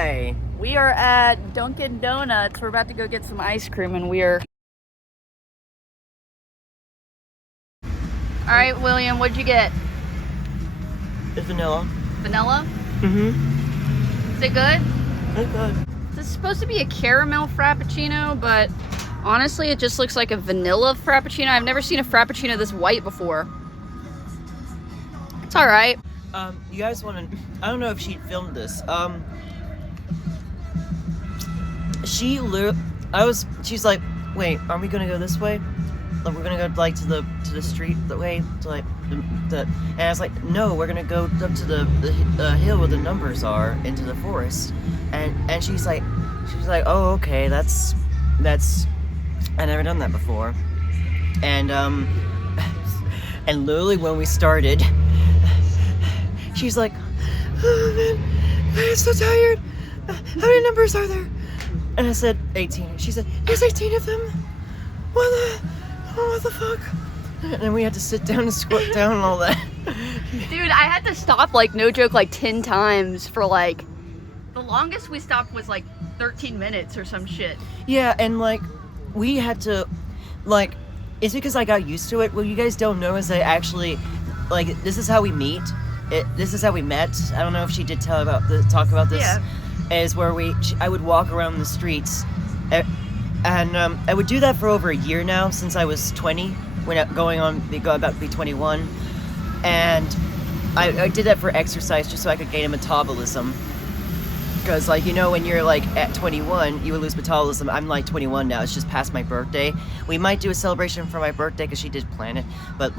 Hi. We are at Dunkin' Donuts. We're about to go get some ice cream, and we are... Alright, William, what'd you get? It's vanilla. Vanilla? Mm-hmm. Is it good? It's good. This is supposed to be a caramel frappuccino, but honestly, it just looks like a vanilla frappuccino. I've never seen a frappuccino this white before. It's alright. You guys want to... I don't know if she filmed this. She's like, wait, aren't we gonna go this way? Like, we're gonna go like to the street, the way to like the. And I was like, no, we're gonna go up to the hill where the numbers are into the forest. And she's like, oh, okay, that's I never done that before. And and literally when we started, she's like, oh man, I'm so tired. How many numbers are there? And I said 18. She said, there's 18 of them. What the fuck? And then we had to sit down and squat down and all that. Dude, I had to stop, like, no joke, like 10 times for like, the longest we stopped was like 13 minutes or some shit. Yeah, and like, we had to, like, it's because I got used to it. What you guys don't know is I actually, like, this is how we meet. This is how we met. I don't know if she did talk about this. Yeah. Is where I would walk around the streets, and I would do that for over a year now, since I was 20, when about to be 21, and I did that for exercise, just so I could gain a metabolism, because, like, you know, when you're like at 21, you would lose metabolism. I'm like 21 now. It's just past my birthday. We might do a celebration for my birthday because she did plan it, but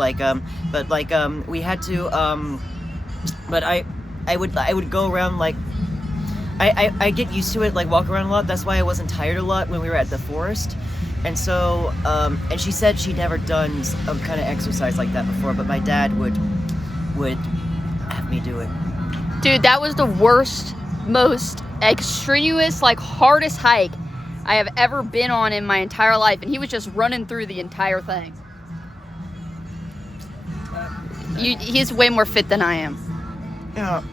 we had to, but I would go around, like, I get used to it, like, walk around a lot. That's why I wasn't tired a lot when we were at the forest. And so, and she said she'd never done a kind of exercise like that before, but my dad would have me do it. Dude, that was the worst, most extraneous, like, hardest hike I have ever been on in my entire life, and he was just running through the entire thing. He's way more fit than I am. Yeah.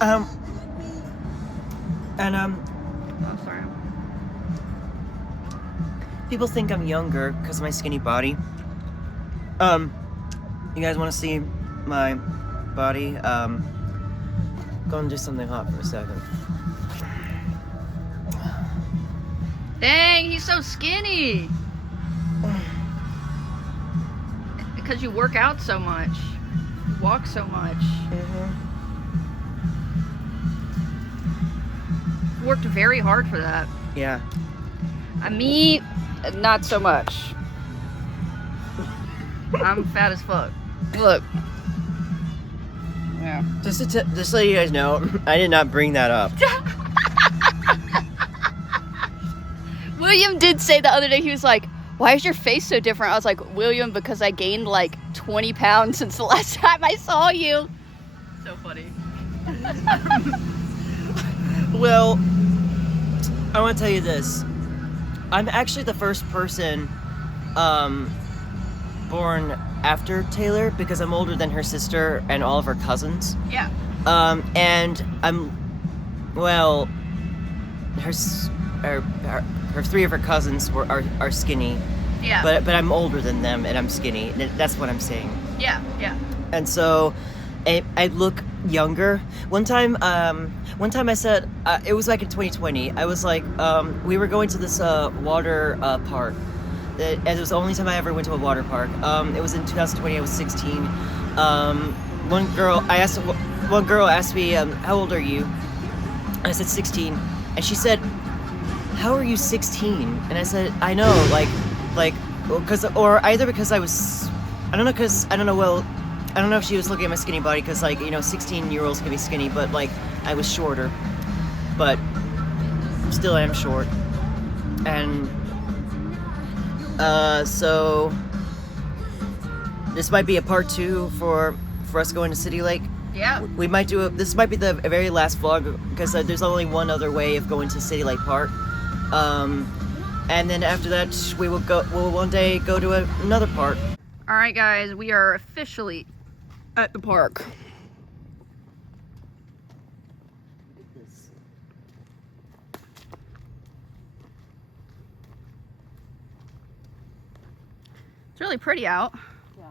I'm sorry. People think I'm younger because of my skinny body. You guys want to see my body? Go and do something hot for a second. Dang, he's so skinny. Because you work out so much. You walk so much. Mm-hmm. Worked very hard for that. Yeah. Me, not so much. I'm fat as fuck. Look. Yeah. Just so you guys know, I did not bring that up. William did say the other day, he was like, why is your face so different? I was like, William, because I gained like 20 pounds since the last time I saw you. So funny. Well, I want to tell you this. I'm actually the first person born after Taylor, because I'm older than her sister and all of her cousins. Yeah. And well, her three of her cousins are skinny. Yeah. But I'm older than them, and I'm skinny. That's what I'm saying. Yeah. And so I look younger. One time I said, it was like in 2020, I was like, we were going to this water park. And it was the only time I ever went to a water park. It was in 2020, I was 16. One girl asked me, how old are you? And I said 16. And she said, how are you 16? And I said, I know, because I was, I don't know if she was looking at my skinny body, because, like, you know, 16-year-olds can be skinny, but, like, I was shorter. But still I am short. And so this might be a part 2 for us going to City Lake. Yeah. We might this might be the very last vlog, because there's only one other way of going to City Lake Park. And then after that, we'll one day go to another park. All right, guys, we are officially at the park. It's really pretty out. Yeah.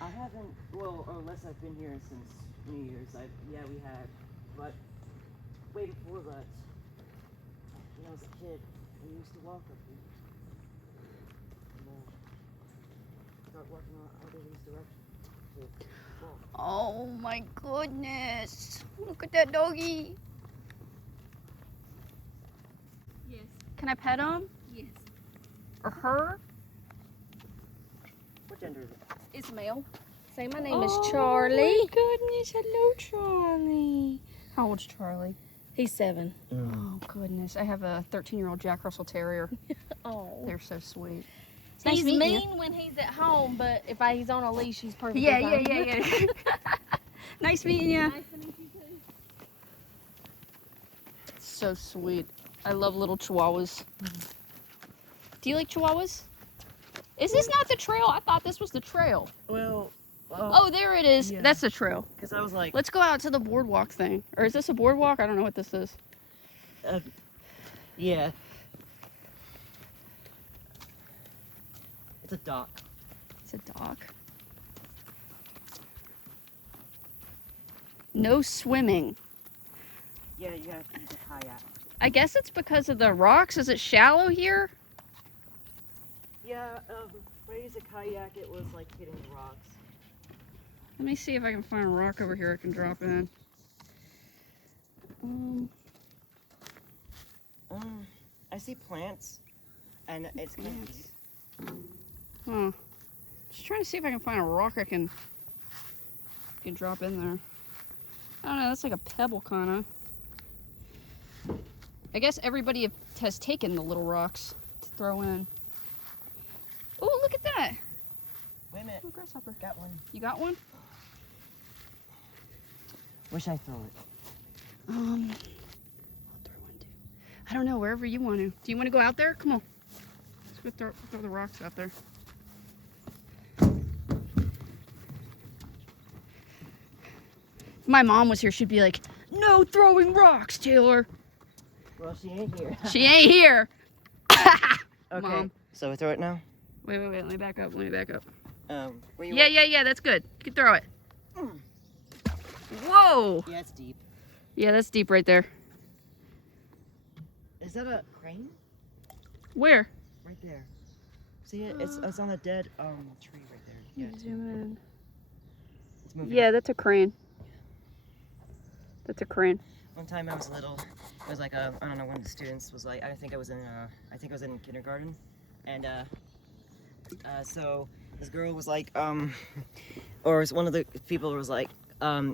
I haven't, well, or unless I've been here since New Year's. Yeah, we had. But way before that, when I was a kid, we used to walk up here. And, start walking out of these directions. Oh my goodness. Look at that doggy. Yes. Can I pet him? Yes. Or her? What gender is it? It's male. Say my name is Charlie. Oh my goodness. Hello, Charlie. How old's Charlie? He's 7. Oh goodness. I have a 13-year-old Jack Russell Terrier. Oh. They're so sweet. It's He's meeting you. mean when he's at home, but if he's on a leash, he's perfectly Yeah. fine. Nice meeting you. Nice to meet you too. So sweet. I love little chihuahuas. Do you like chihuahuas? Is this not the trail? I thought this was the trail. Well, Oh, there it is. Yeah. That's the trail. because I was like, Let's go out to the boardwalk thing. Or is this a boardwalk? I don't know what this is. yeah. It's a dock. It's a dock. No swimming. Yeah, you have to use a kayak. I guess it's because of the rocks. Is it shallow here? Yeah, when I used a kayak, it was like hitting the rocks. Let me see if I can find a rock over here I can drop in. I see plants, and it's kind of deep. Huh. Just trying to see if I can find a rock I can drop in there. I don't know, that's like a pebble kind of. I guess everybody has taken the little rocks to throw in. Oh, look at that. Wait a minute, Oh, grasshopper. got one. You got one? Wish I throw it. I'll throw one too. I don't know, wherever you want to. Do you want to go out there? Come on. Let's go throw the rocks out there. If my mom was here, she'd be like, no throwing rocks, Taylor. Well, she ain't here. She ain't here. Okay, Mom. so we throw it now? Wait, let me back up, Where you Yeah, that's good. You can throw it. Whoa. Yeah, it's deep. Yeah, that's deep right there. Is that a crane? Where? Right there. See it? It's on a dead tree right there. Yeah, Zoom in. it's moving. Yeah, that's a crane. That's a crane. One time I was little, it was like I don't know, one of the students was like, I think I was in kindergarten, and so this girl was like, or one of the people was like,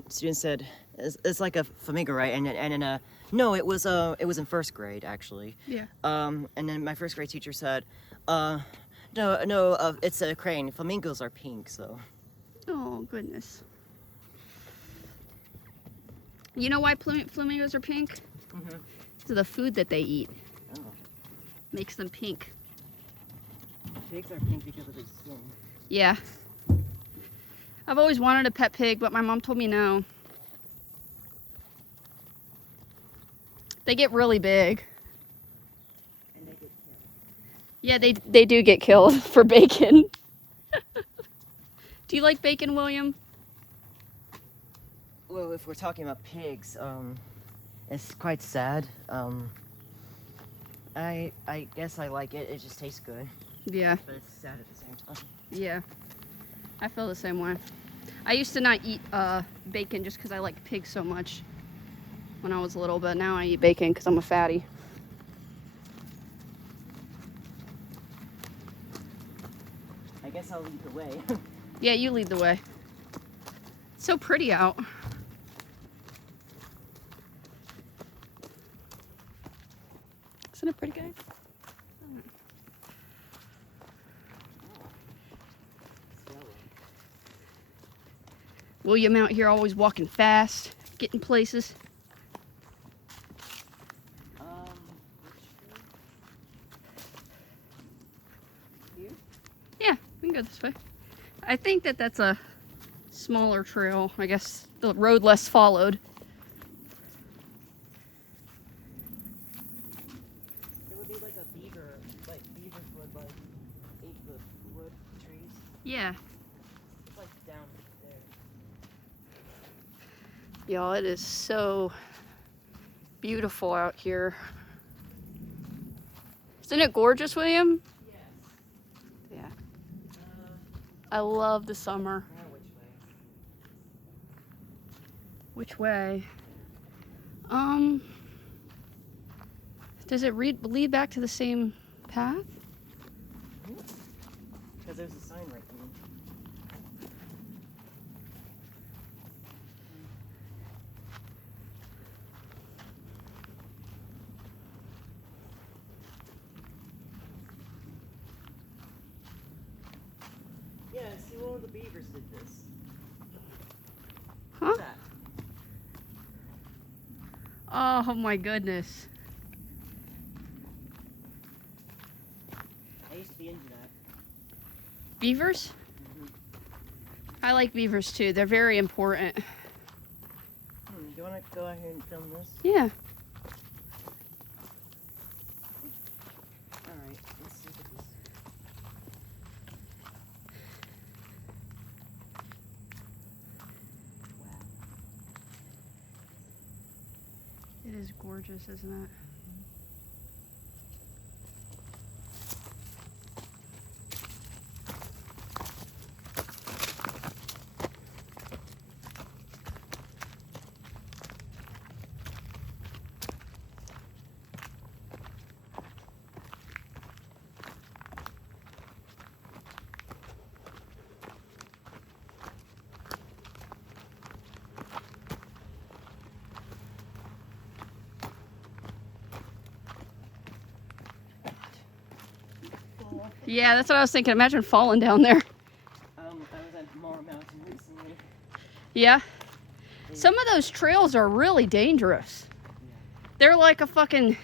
student said, it's like a flamingo, right? And no, it was in first grade actually. Yeah. And then my first grade teacher said, no, it's a crane. Flamingos are pink, so. Oh, goodness. You know why flamingos are pink? Mm-hmm. It's the food that they eat. Oh. Makes them pink. Pigs are pink because of their skin. Yeah. I've always wanted a pet pig, but my mom told me no. They get really big. And they get killed. Yeah, they do get killed for bacon. Do you like bacon, William? Well, if we're talking about pigs, it's quite sad. I guess I like it. It just tastes good, Yeah. but it's sad at the same time. Yeah, I feel the same way. I used to not eat bacon just because I liked pigs so much when I was little, but now I eat bacon because I'm a fatty. I guess I'll lead the way. Yeah, you lead the way. It's so pretty out. Isn't it pretty, guys? William out here always walking fast, getting places. Here? Yeah, we can go this way. I think that's a smaller trail. I guess the road less followed. It would be like a beaver would like eat the wood trees. Yeah. It's like down there. Y'all, it is so beautiful out here. Isn't it gorgeous, William? Yes. Yeah. I love the summer. Now which way? Which way? Does it lead back to the same path? Because there's a sign right there. Yeah, see, one of the beavers did this. Huh? What's that? Oh my goodness. I used to be into that. Beavers? Mhm. I like beavers too. They're very important. Do you want to go out here and film this? Yeah. Alright, let's look at this. Wow. It is gorgeous, isn't it? Yeah, that's what I was thinking. Imagine falling down there. I was at Mara Mountain recently. Yeah. Some of those trails are really dangerous. Yeah. They're like a fucking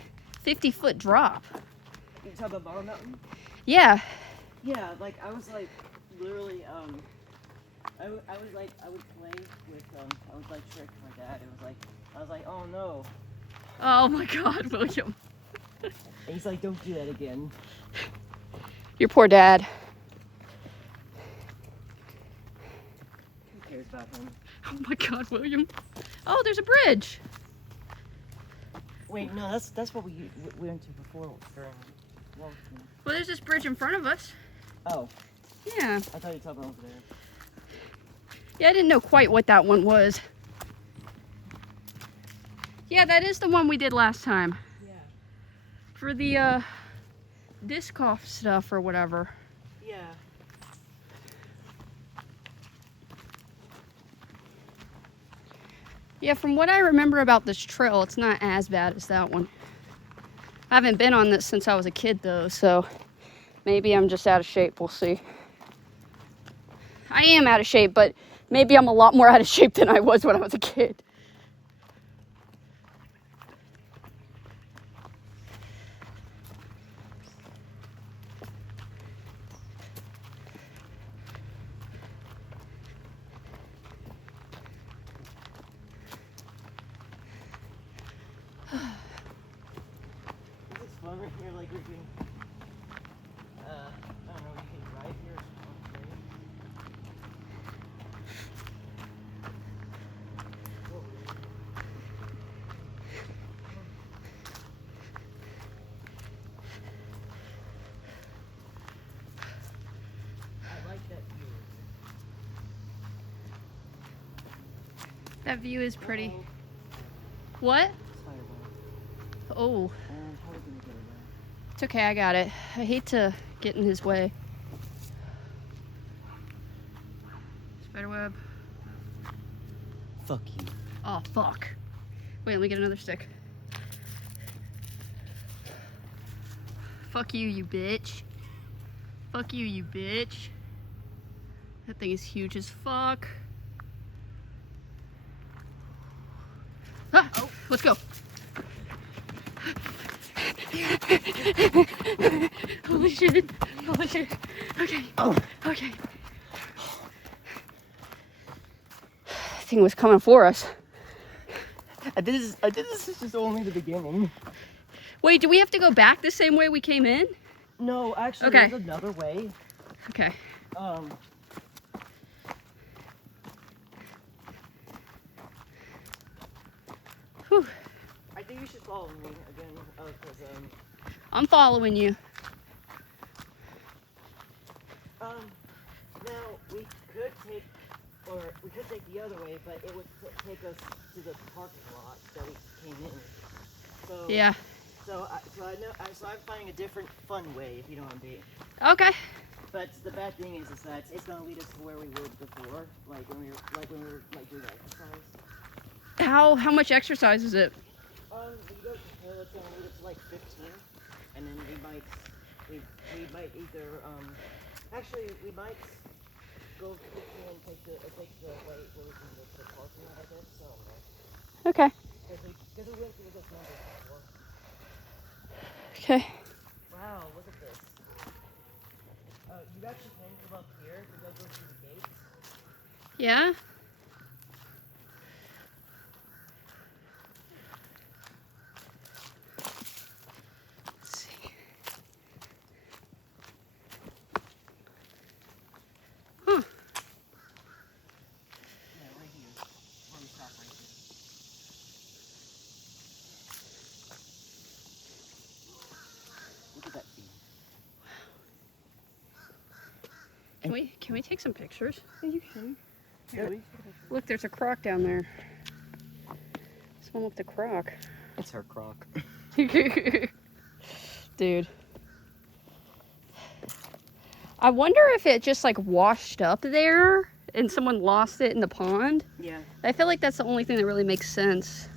50-foot drop. You talk about Mara Mountain? Yeah. Yeah, like I was like literally I would play with I would like trick my dad. I was like, oh no. Oh my God, William. And he's like, don't do that again. Your poor dad. Who cares about him? Oh my God, William. Oh, there's a bridge. Wait, no, that's what we went to before during walking. Well, there's this bridge in front of us. Oh, Yeah. I thought you were talking over there. Yeah, I didn't know quite what that one was. Yeah, that is the one we did last time. Yeah. For the disc golf stuff or whatever. Yeah. Yeah, from what I remember about this trail, it's not as bad as that one. I haven't been on this since I was a kid though, so maybe I'm just out of shape. We'll see. I am out of shape, but maybe I'm a lot more out of shape than I was when I was a kid. This is fun right here, like we can I don't know, you can drive here or something. I like that view. That view is pretty. Uh-oh. What? Fireball. Oh, How are we gonna get around? it's okay, I got it. I hate to get in his way. Spiderweb. Fuck you. Oh, fuck. Wait, let me get another stick. Fuck you, you bitch. Fuck you, you bitch. That thing is huge as fuck. Ah, oh, let's go. Holy shit. Holy shit. Okay. Oh. Okay. That thing was coming for us. I did this is just only the beginning. Wait, do we have to go back the same way we came in? No, actually Okay. there's another way. Okay. Um. Whew. I think you should follow me again, because I'm following you. now we could take, or we could take the other way, but it would take us to the parking lot that we came in. So Yeah. So I'm finding a different fun way, if you know what I mean. Okay. But the bad thing is that it's gonna lead us to where we were before, like when we were doing exercise. How much exercise is it? We go. Well, it's gonna lead us to like 15, and then we might either actually we might go 15 and take the way where we can go to the parking lot. I guess so. Okay. Because we went through this number before. Okay. Wow, look at this. You actually can come up here to go through the gates. Yeah. Let's see. Huh. Yeah, right here. Where we stop right here. Look at that view. Can we take some pictures? Yeah, you can. Really? Look, there's a croc down there. Someone left a croc. It's her croc. Dude. I wonder if it just like washed up there and someone lost it in the pond. Yeah. I feel like that's the only thing that really makes sense.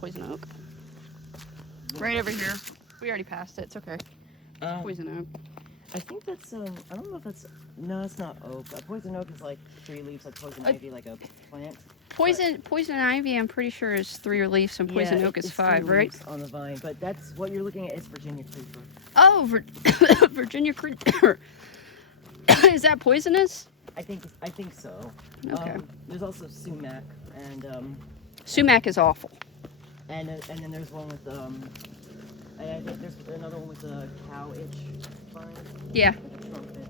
Poison oak. Right over here. We already passed it. It's okay. Poison oak. I think that's I don't know if that's no, it's not oak. Poison oak is like 3 leaves, like poison ivy, like a plant. Poison ivy, I'm pretty sure is 3 leaves, and poison oak is it's 5, 3 right? leaves on the vine, but that's what you're looking at is Virginia creeper. Oh, Virginia creeper. Is that poisonous? I think so. Okay. There's also sumac and Sumac is awful. and then there's one with and I think there's another one with a cow itch vine. Yeah. Like a trumpet.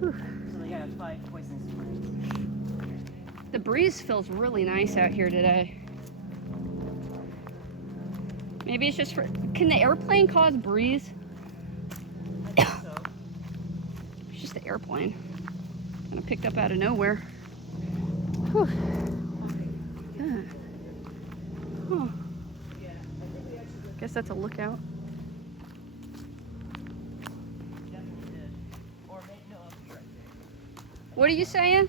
So yeah, 5 poisonous plants. The breeze feels really nice out here today. Maybe it's just for. Can the airplane cause breeze? I think so. It's just the airplane. Kind of picked up out of nowhere. Whew. Yeah. Huh. Guess that's a lookout. Definitely did. Or maybe no, up here, I think. What are you saying?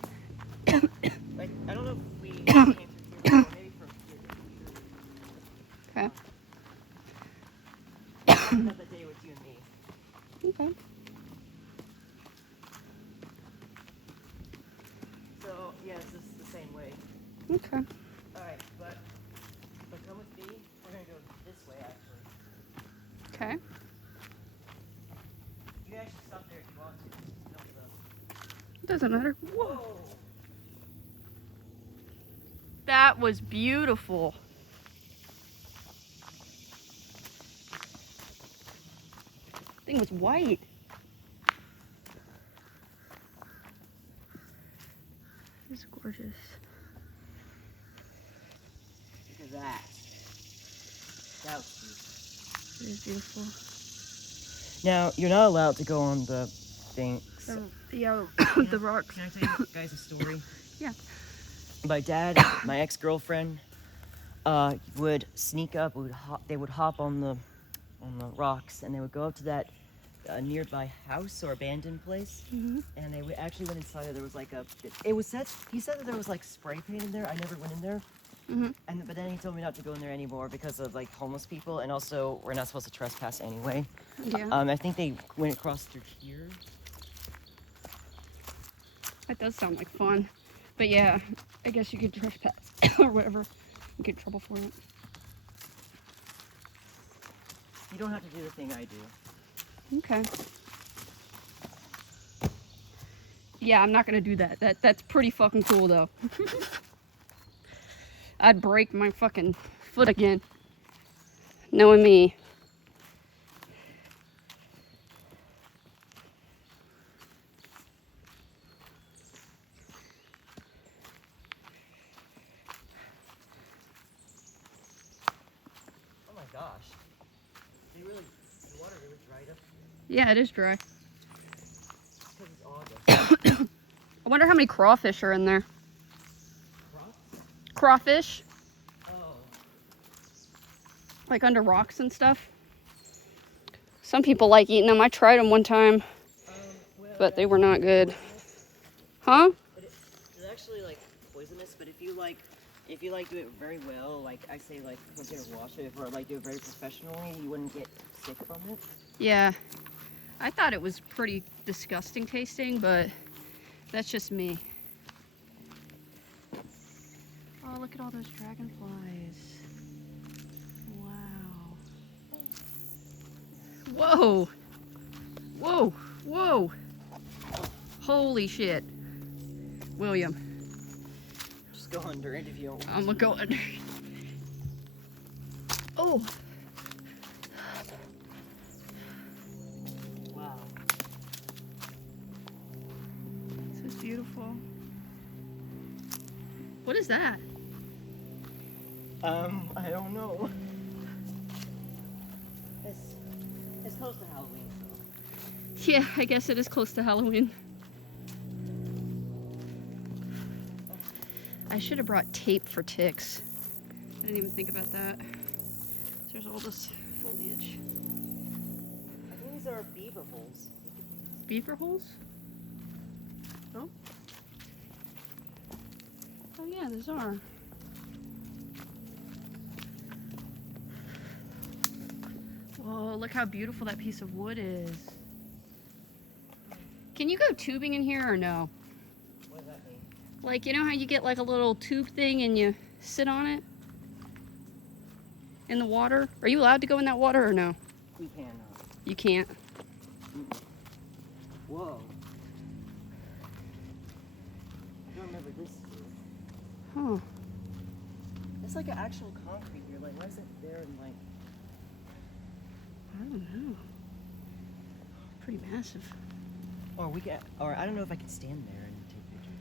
Like, I don't know if we came through here, or maybe from here. Okay. Another day with you and me. Okay. So, yes, this is the same way. Okay. Alright, but come with me. We're gonna go this way, actually. Okay. You can actually stop there if you want to. Doesn't matter. Whoa! That was beautiful. Thing was white. It's gorgeous. Look at that. That was beautiful. It is beautiful. Now, you're not allowed to go on the thing. Yeah, the rocks. Can I tell you guys a story? Yeah. My dad, my ex-girlfriend, would sneak up. They would hop on the rocks, and they would go up to that nearby house or abandoned place, Mhm. and they actually went inside. There was like a. It was said. He said that there was like spray paint in there. I never went in there. Mhm. But then he told me not to go in there anymore because of like homeless people, and also we're not supposed to trespass anyway. Yeah. I think they went across through here. That does sound like fun. But yeah, I guess you could trespass or whatever. You get in trouble for it. You don't have to do the thing I do. Okay. Yeah, I'm not gonna do that. That's pretty fucking cool though. I'd break my fucking foot again. Knowing me. gosh. The water really dried up Yeah, it is dry. because it's August. I wonder how many crawfish are in there. Crops? Crawfish, Oh. like under rocks and stuff. Some people like eating them. I tried them one time, Well, but they were not good. Huh? It's actually like poisonous, but if you do it very well, like I say, like once you wash it or like do it very professionally, you wouldn't get sick from it. Yeah. I thought it was pretty disgusting tasting, but that's just me. Oh, look at all those dragonflies. Wow. Whoa. Whoa. Whoa. Holy shit. William, Just go under it if you don't. I'm gonna go under. Oh. Wow. This is beautiful. What is that? I don't know. It's close to Halloween, so. Yeah, I guess it is close to Halloween. I should have brought tape for ticks. I didn't even think about that. There's all this foliage. I think these are beaver holes. Beaver holes? Oh. Oh yeah, these are. Whoa, look how beautiful that piece of wood is. Can you go tubing in here or no? What does that mean? Like, you know how you get like a little tube thing and you sit on it? In the water? Are you allowed to go in that water or no? We cannot. You can't. Whoa. I don't remember this here. Huh. It's like an actual concrete here. Like, why is it there and like? I don't know. Pretty massive. Or I don't know if I could stand there and take pictures.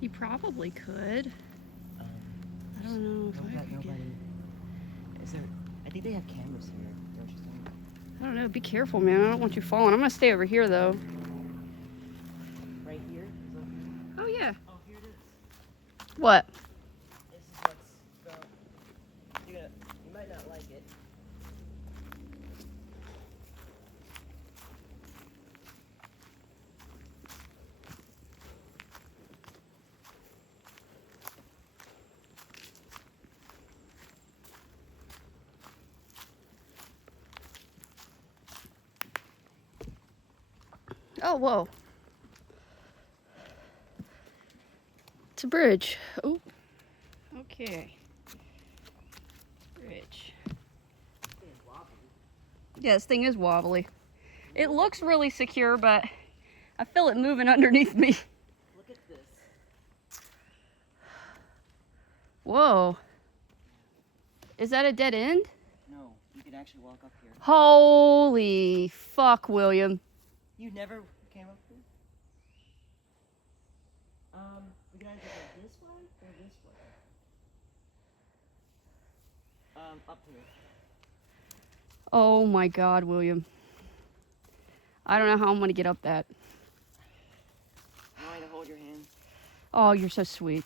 You probably could. I don't know if Hope I that could get... nobody. Is there? I think they have cameras here. Don't you think? I don't know. Be careful, man. I don't want you falling. I'm gonna stay over here, though. Right here. Is that- Oh, yeah. Oh, here it is. What? This is what's. You might not like it. Oh, whoa. It's a bridge. Oh. Okay. Bridge. It's wobbly. Yeah, this thing is wobbly. It looks really secure, but I feel it moving underneath me. Look at this. Whoa. Is that a dead end? No, you can actually walk up here. Holy fuck, William. You never came up here? We can either go this way or this way. Up here. Oh my God, William. I don't know how I'm gonna get up that. You want me to hold your hand? Oh, you're so sweet.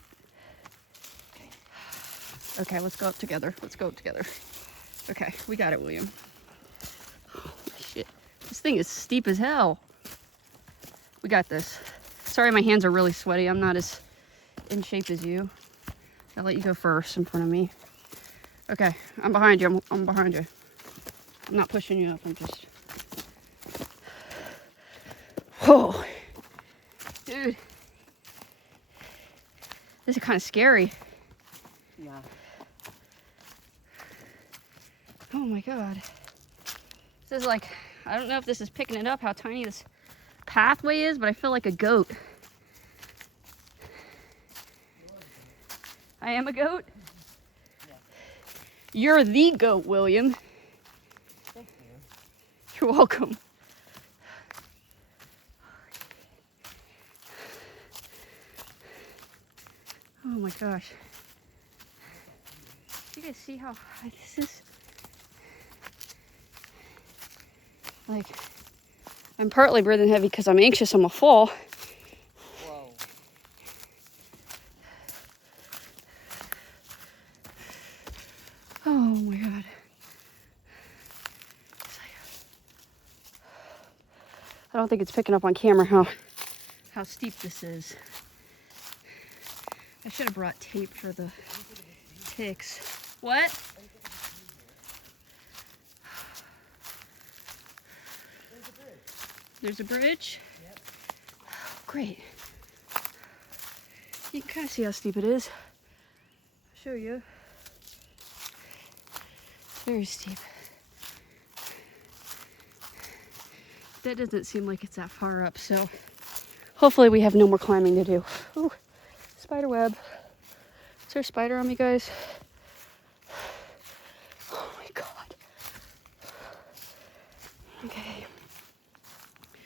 Okay, let's go up together. Let's go up together. Okay, we got it, William. Holy shit. This thing is steep as hell. We got this. Sorry, my hands are really sweaty. I'm not as in shape as you. I'll let you go first in front of me. Okay, I'm behind you. I'm behind you. I'm not pushing you up. I'm just... Whoa. Dude. This is kind of scary. Yeah. Oh my God. This is like, I don't know if this is picking it up, how tiny this pathway is, but I feel like a goat. I am a goat? Yeah. You're the goat, William. Thank you. You're welcome. Oh my gosh. You guys see how high this is? Like, I'm partly breathing heavy because I'm anxious I'm gonna fall. Whoa. Oh my God. I don't think it's picking up on camera how steep this is. I should have brought tape for the ticks. What? There's a bridge? Yep. Oh, great. You can kind of see how steep it is. I'll show you. Very steep. That doesn't seem like it's that far up, so hopefully we have no more climbing to do. Ooh, spider web. Is there a spider on me, guys? Oh my God. Okay. Look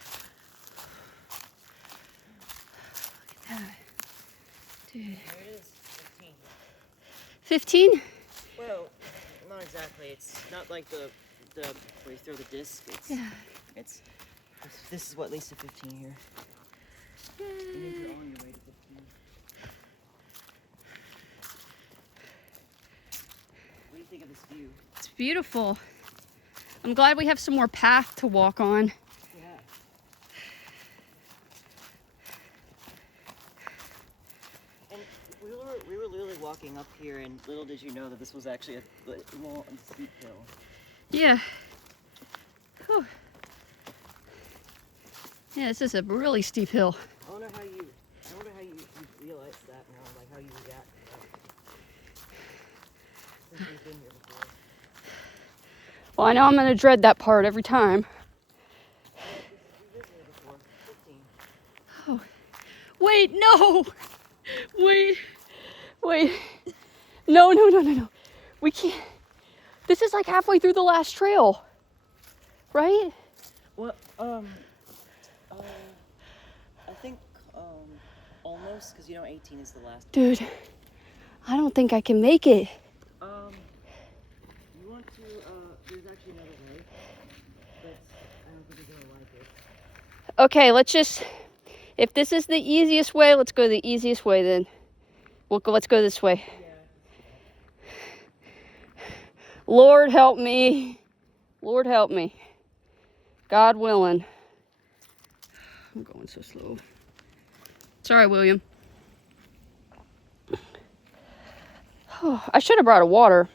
at that. Dude. Here it is. 15? Well, not exactly. It's not like the where you throw the disc. It's Yeah. it's this is what leads to 15 here. And then you're on your way to 15. What do you think of this view? It's beautiful. I'm glad we have some more path to walk on. Yeah. And we were literally walking up here, and little did you know that this was actually a long and steep hill. Yeah. Whew. Yeah, this is a really steep hill. I wonder how you realize that now, like how you react to that. Since we've been here before. Well, I know I'm gonna dread that part every time. We've been here before. 15. Oh. Wait, no! Wait. No. We can't. This is like halfway through the last trail. Right? Well, I think, almost, because 18 is the last. Dude, I don't think I can make it. You want to, there's actually another way, but I don't think you're gonna like it. Okay, let's just, if this is the easiest way, let's go the easiest way then. Let's go this way. Yeah. Lord help me. Lord help me. God willing. I'm going so slow. Sorry, William. Oh, I should have brought a water.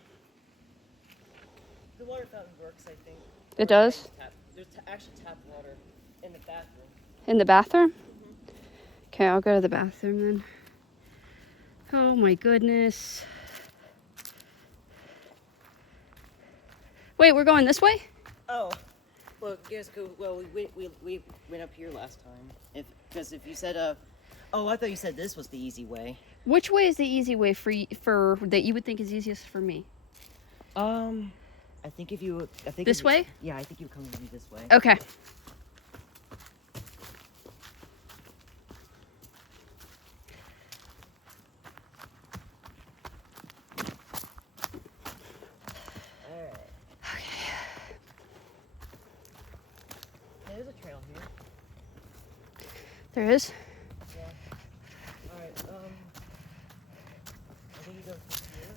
The water fountain works, I think. It does? There's actually tap water in the bathroom. In the bathroom? Okay, I'll go to the bathroom then. Oh my goodness. Wait, we're going this way? Oh. Well, yes, well, we went up here last time. Because if you said, oh, I thought you said this was the easy way. Which way is the easy way for that you would think is easiest for me? I think This way? Yeah, I think you would come with me this way. Okay. Alright. Okay. There's a trail here. There is? Yeah. Alright, I think you go through here.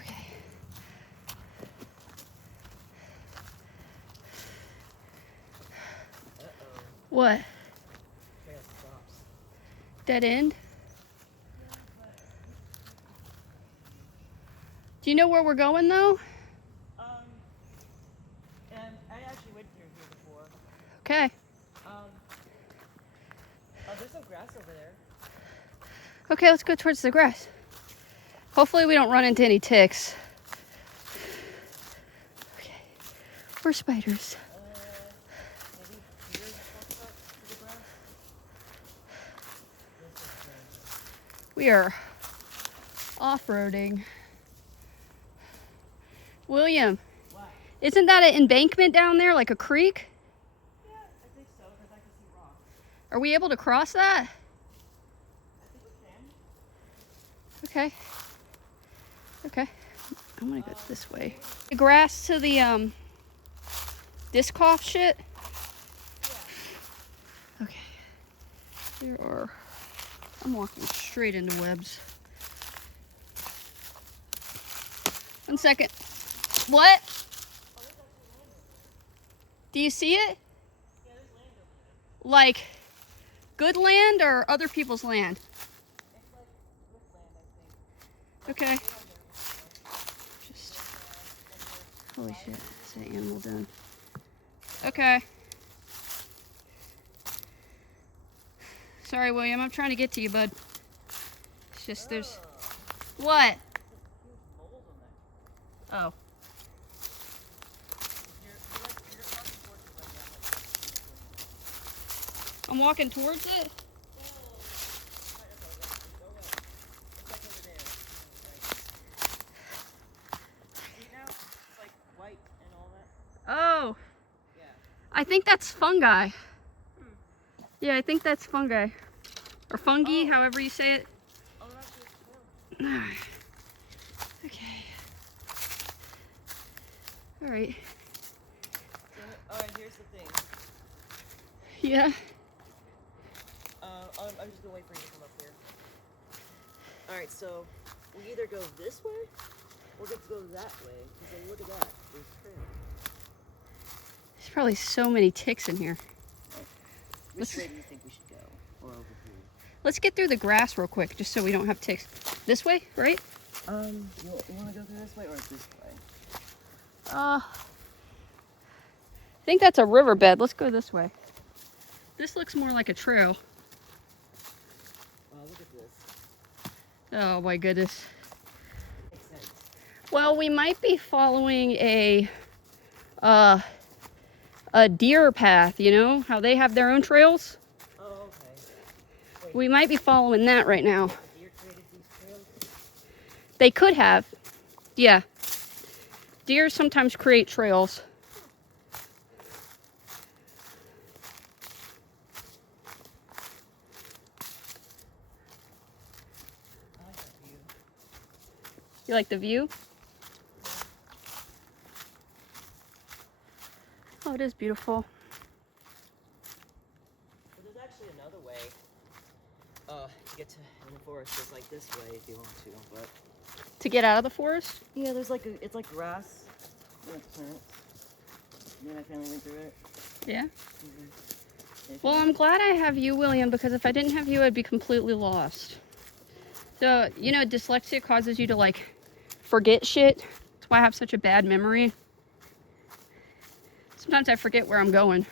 Okay. Uh-oh. What? Trail stops. Dead end? Do you know where we're going though? And I actually went through here before. Okay. Oh, there's some grass over there. Okay, let's go towards the grass. Hopefully we don't run into any ticks. Okay. Or spiders. Maybe here is the grass? This is grass. We are off-roading. William, What? isn't that an embankment down there, like a creek? Yeah, I think so, because I can see rocks. Are we able to cross that? I think we can. Okay. Okay. I'm gonna go this way. The grass to the disc golf shit? Okay. There are. I'm walking straight into webs. 1 second. What? Do you see it? Like good land or other people's land? Okay. Just holy shit, is that animal done? Okay. Sorry, William, I'm trying to get to you, bud. It's just there's what? Oh. I'm walking towards it. Oh. I think that's fungi. Yeah, I think that's fungi. Or fungi, however you say it. Okay. Alright. Alright, here's the thing. Yeah. I'm just gonna wait for you to come up here. Alright, so we either go this way or get to go that way. Because look at that. There's trail. There's probably so many ticks in here. Which way do you think we should go? Or over here? Let's get through the grass real quick, just so we don't have ticks. This way, right? You want to go through this way or this way? I think that's a riverbed. Let's go this way. This looks more like a trail. Look at this. Oh my goodness. Makes sense. Well, we might be following a deer path, you know? How they have their own trails? Oh, okay. Wait, We might be following that right now. the deer created these trails? They could have. Yeah. Deer sometimes create trails. I like that view. You like the view? Oh, it is beautiful. But there's actually another way to get to in the forest. It's like this way if you want to, but To get out of the forest? yeah, there's like it's like grass. And it's plants. And then I finally went through it. Yeah. Mm-hmm. Well, I'm glad I have you, William, because if I didn't have you, I'd be completely lost. So, you know, dyslexia causes you to, like, forget shit. That's why I have such a bad memory. Sometimes I forget where I'm going.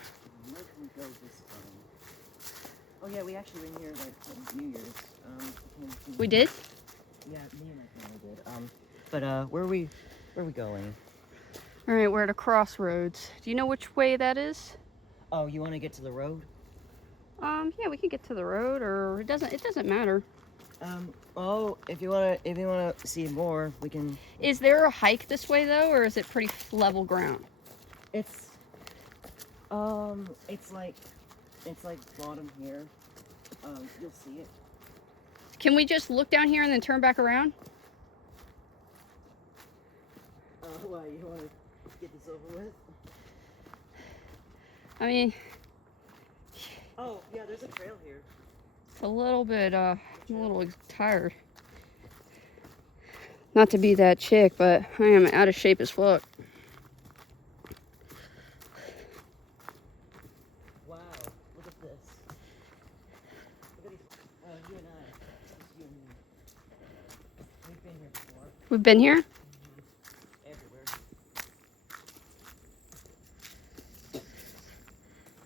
Where can we go this time? Oh yeah, we actually went here like on New Year's. We did? Yeah, me and my family did. But where are we going? All right, we're at a crossroads. Do you know which way that is? Oh, you want to get to the road? Yeah, we can get to the road, or it doesn't matter. Oh, if you wanna see more, we can. Is there a hike this way though, or is it pretty level ground? It's it's like bottom here. You'll see it. Can we just look down here and then turn back around? Why you wanna get this over with? I mean, Oh yeah, there's a trail here. it's a little bit, I'm a little tired. Not to be that chick, but I am out of shape as fuck. Wow, look at this. Look at these. You and I. Just you and me. We've been here before. We've been here? Everywhere.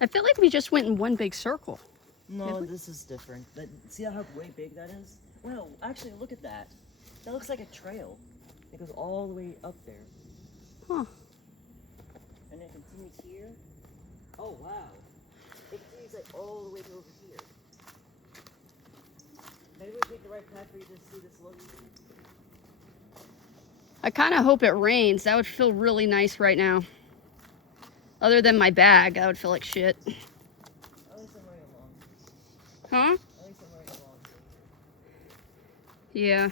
I feel like we just went in one big circle. No, this is different. See how way big that is? Well, actually, look at that. That looks like a trail. It goes all the way up there. Huh. And it continues here. Oh, wow. It continues like all the way to over here. Maybe we take the right path for you to see this look. I kind of hope it rains. That would feel really nice right now. Other than my bag, that would feel like shit. At least I'm wearing a long sleeve. Huh? At least I'm wearing a long sleeve. Yeah.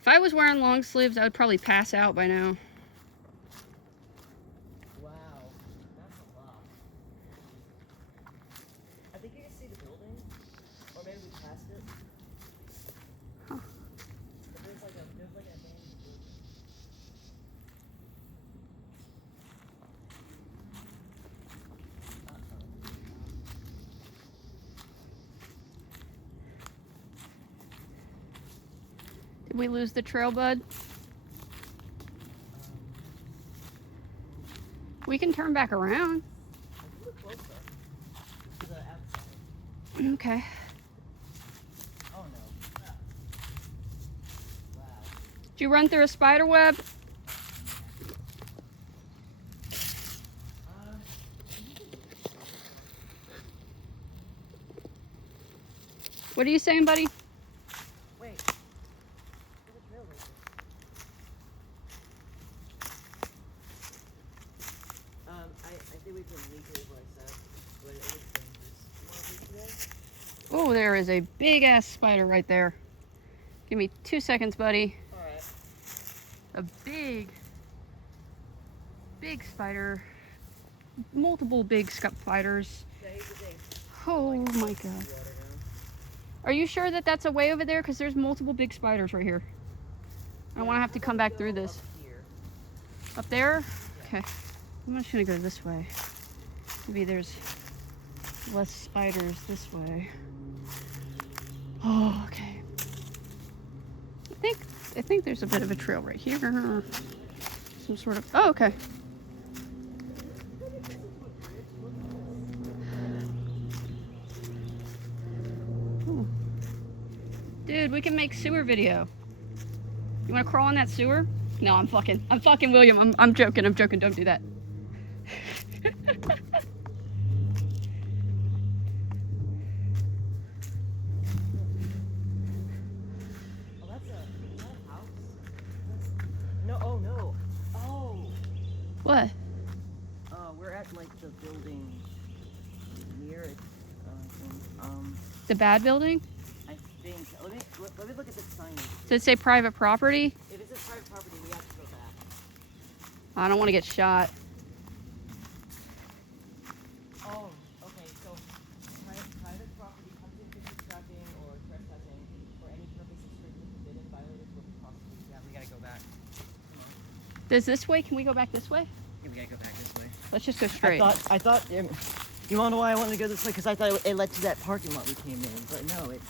If I was wearing long sleeves, I would probably pass out by now. Wow. Did we lose the trail, bud? We can turn back around. A little closer to the outside. Okay. Oh no. Wow. Did you run through a spider web? What are you saying, buddy? Wait. There's a trail right there. I think we can legally what I said, but it is dangerous. You want to leave today? Oh, there is a big ass spider right there. Give me 2 seconds, buddy. Alright. A big spider. Multiple big spiders. Yeah, here's the thing. Oh my god. Water now. Are you sure that that's a way over there? Because there's multiple big spiders right here. I don't want to have to come back through this. Up here. Up there? Okay. I'm just gonna go this way. Maybe there's less spiders this way. Oh, okay. I think there's a bit of a trail right here. Some sort of. Oh, okay. Ooh. Dude, we can make sewer video. You want to crawl in that sewer? No, I'm fucking William. I'm joking. Don't do that. Oh, that's is that a house? No, oh no. Oh. What? We're at like the building near it. The bad building? I think. Let me look at the signage. Does it say private property? If it's a private property, we have to go back. I don't want to get shot. Oh, okay. So private property comes into trapping or trespassing for any purpose is strictly forbidden. Violators will be prosecuted. Yeah, we gotta go back. Come on. Does this way? Can we go back this way? Yeah, we gotta go back this way. Let's just go straight. I thought. You wanna know why I wanted to go this way? Because I thought it led to that parking lot we came in. But no, it's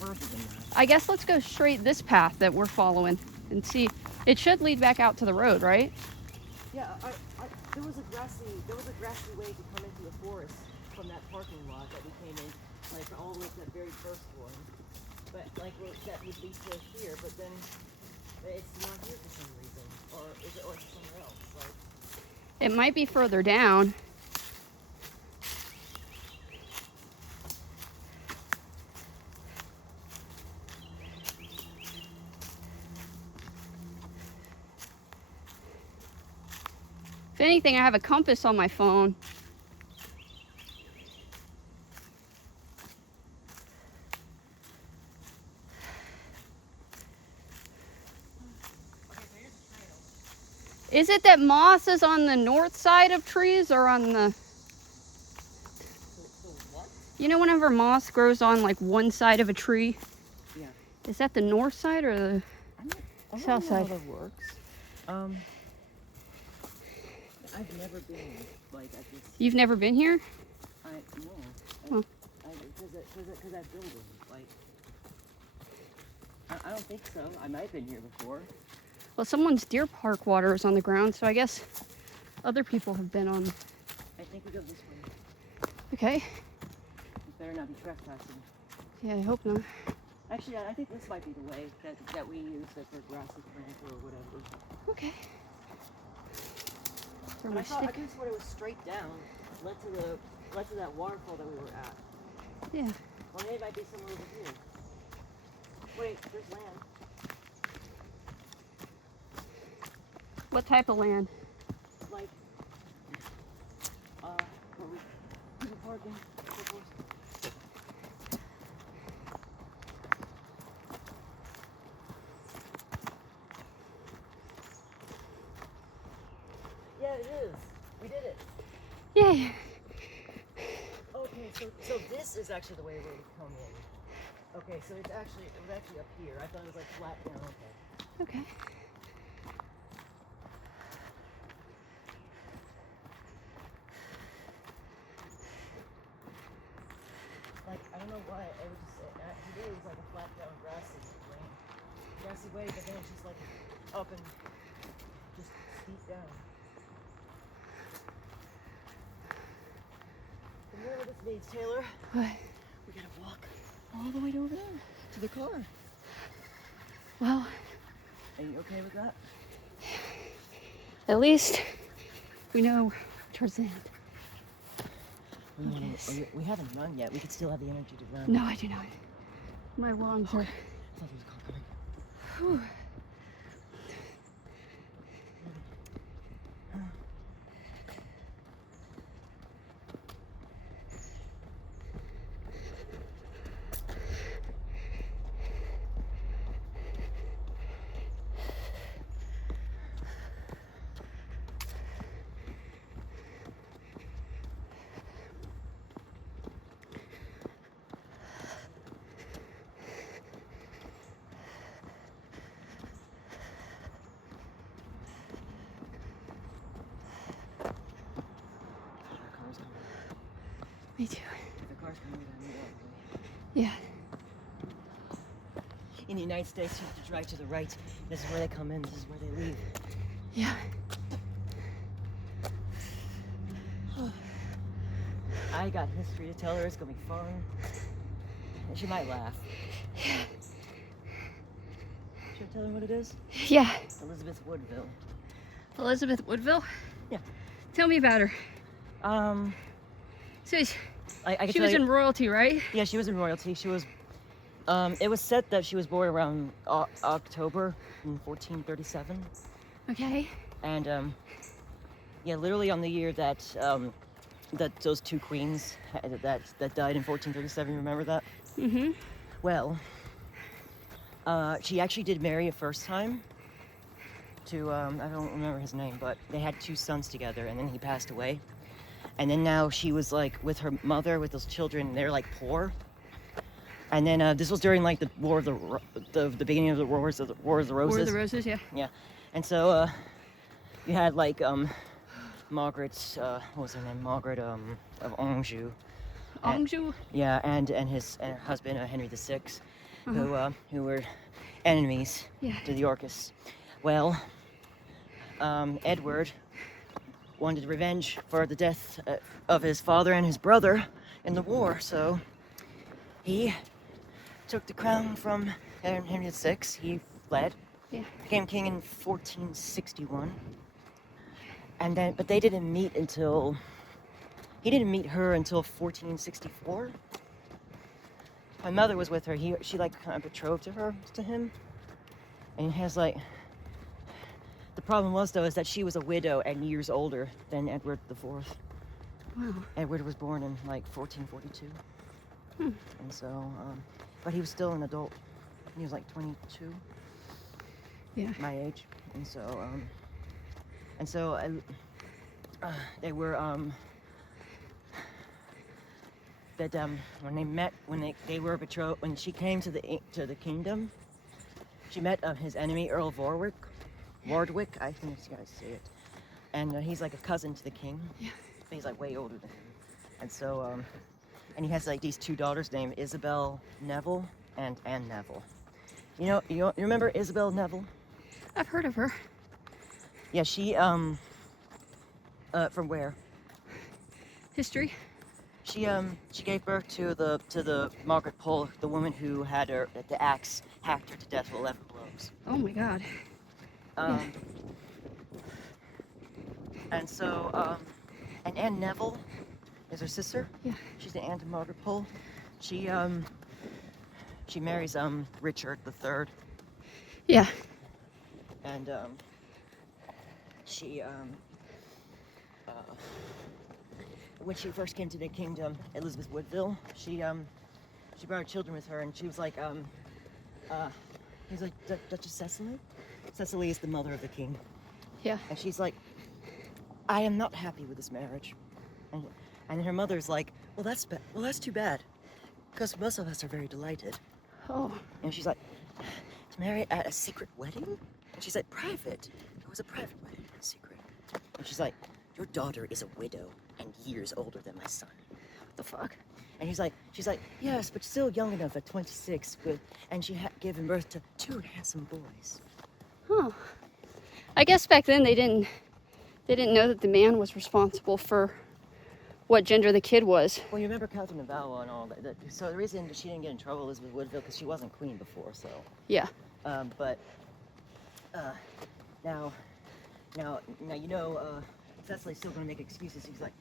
further than that. I guess let's go straight this path that we're following and see. It should lead back out to the road, right? Yeah, there was a grassy way to come into the forest from that parking lot that we came in, like all the way to that very first one. But like that would lead to here, but then it's not here for some reason, or is it, or it's somewhere else? Like, It might be further down. If anything, I have a compass on my phone. Is it that moss is on the north side of trees or on the... what? You know whenever moss grows on like one side of a tree? Yeah. Is that the north side or the I south don't know side? how that works. I've never been like at this. You've never been here? No. Oh. Because that building, like, I don't think so. I might have been here before. Well, someone's deer park water is on the ground, so I guess other people have been on. I think we go this way. Okay. We better not be trespassing. Yeah, I hope not. Actually, I think this might be the way that we use it for grassy plant or whatever. Okay. Throw But my I stick. could have sworn it was straight down, led to that waterfall that we were at. Yeah. Or maybe it might be somewhere over here. Wait, there's land. What type of land? Like, where we parking. Yeah, it is. We did it. Yay. Okay, so this is actually the way where we come in. Okay, so it was actually up here. I thought it was like flat down. Okay. Okay. Like, I don't know why, it was just, today it was like a flat down grassy lane. grassy way, but then it's just like up and just steep down. And you know what this means, Taylor? What? We gotta walk all the way over there to the car. Well, Are you okay with that? at least we know towards the end. We haven't run yet. We could still have the energy to run. No, I do not. My lungs are. I thought there was a car coming. Whew. The car's coming. Me too. If the car's coming, then Yeah. in the United States, you have to drive to the right. This is where they come in. This is where they leave. Yeah. I got history to tell her. It's gonna be fun. And she might laugh. Should I tell her what it is? Yeah. Elizabeth Woodville. Elizabeth Woodville? Yeah. Tell me about her. So I can she tell was you, in royalty, right? Yeah, she was in royalty. She was. It was said that she was born around October in 1437, Okay. and yeah, literally on the year that that those two queens that died in 1437. Remember that? Mm-hmm. Well, she actually did marry a first time to I don't remember his name, but they had 2 sons together, and then he passed away. And then now she was like with her mother with those children. They're like poor. And then this was during like the war of the beginning of the Wars of the Roses. War of the Roses, yeah. Yeah. And so you had like Margaret, what was her name? Margaret of Anjou. Anjou? Yeah, and her husband Henry VI, who were enemies Yeah. to the Yorkists. Well, Edward wanted revenge for the death of his father and his brother in the war, so he took the crown from Henry VI. He fled, Yeah. became king in 1461, and then but they didn't meet until he didn't meet her until 1464. My mother was with her. She like kind of betrothed to him, and he has like. The problem was though is that she was a widow and years older than Edward IV. Wow. Edward was born in like 1442, and so, but he was still an adult. He was like 22, Yeah. my age, and so they were when they met when they were betrothed when she came to the kingdom, she met his enemy Earl Wardwick, I think you guys say it, and he's like a cousin to the king. Yeah. He's like way older than him, and so and he has like these 2 daughters named Isabel Neville and Anne Neville. You remember Isabel Neville? I've heard of her. Yeah, she from where? History? She gave birth to the Margaret Pole, the woman who had the axe hacked her to death with 11 blows. Oh my god. And so, and Anne Neville is her sister. Yeah. She's the aunt of Margaret Pole. She marries Richard III, Yeah. and she when she first came to the kingdom, Elizabeth Woodville, she brought her children with her, and she was like he's like Duchess Cecily. Cecily is the mother of the king. Yeah. And she's like, I am not happy with this marriage. And her mother's like, well, that's too bad, because most of us are very delighted. Oh. And she's like, to marry at a secret wedding? And she's like, private. It was a private wedding, a secret. And she's like, your daughter is a widow and years older than my son. What the fuck? And she's like, yes, but still young enough at 26, and she had given birth to 2 handsome boys. Huh. I guess back then they didn't know that the man was responsible for what gender the kid was. Well, you remember Catherine of Valois and all that. So the reason she didn't get in trouble, Elizabeth Woodville, because she wasn't queen before, so. Yeah. But now, you know, Cecily's still gonna make excuses. He's like,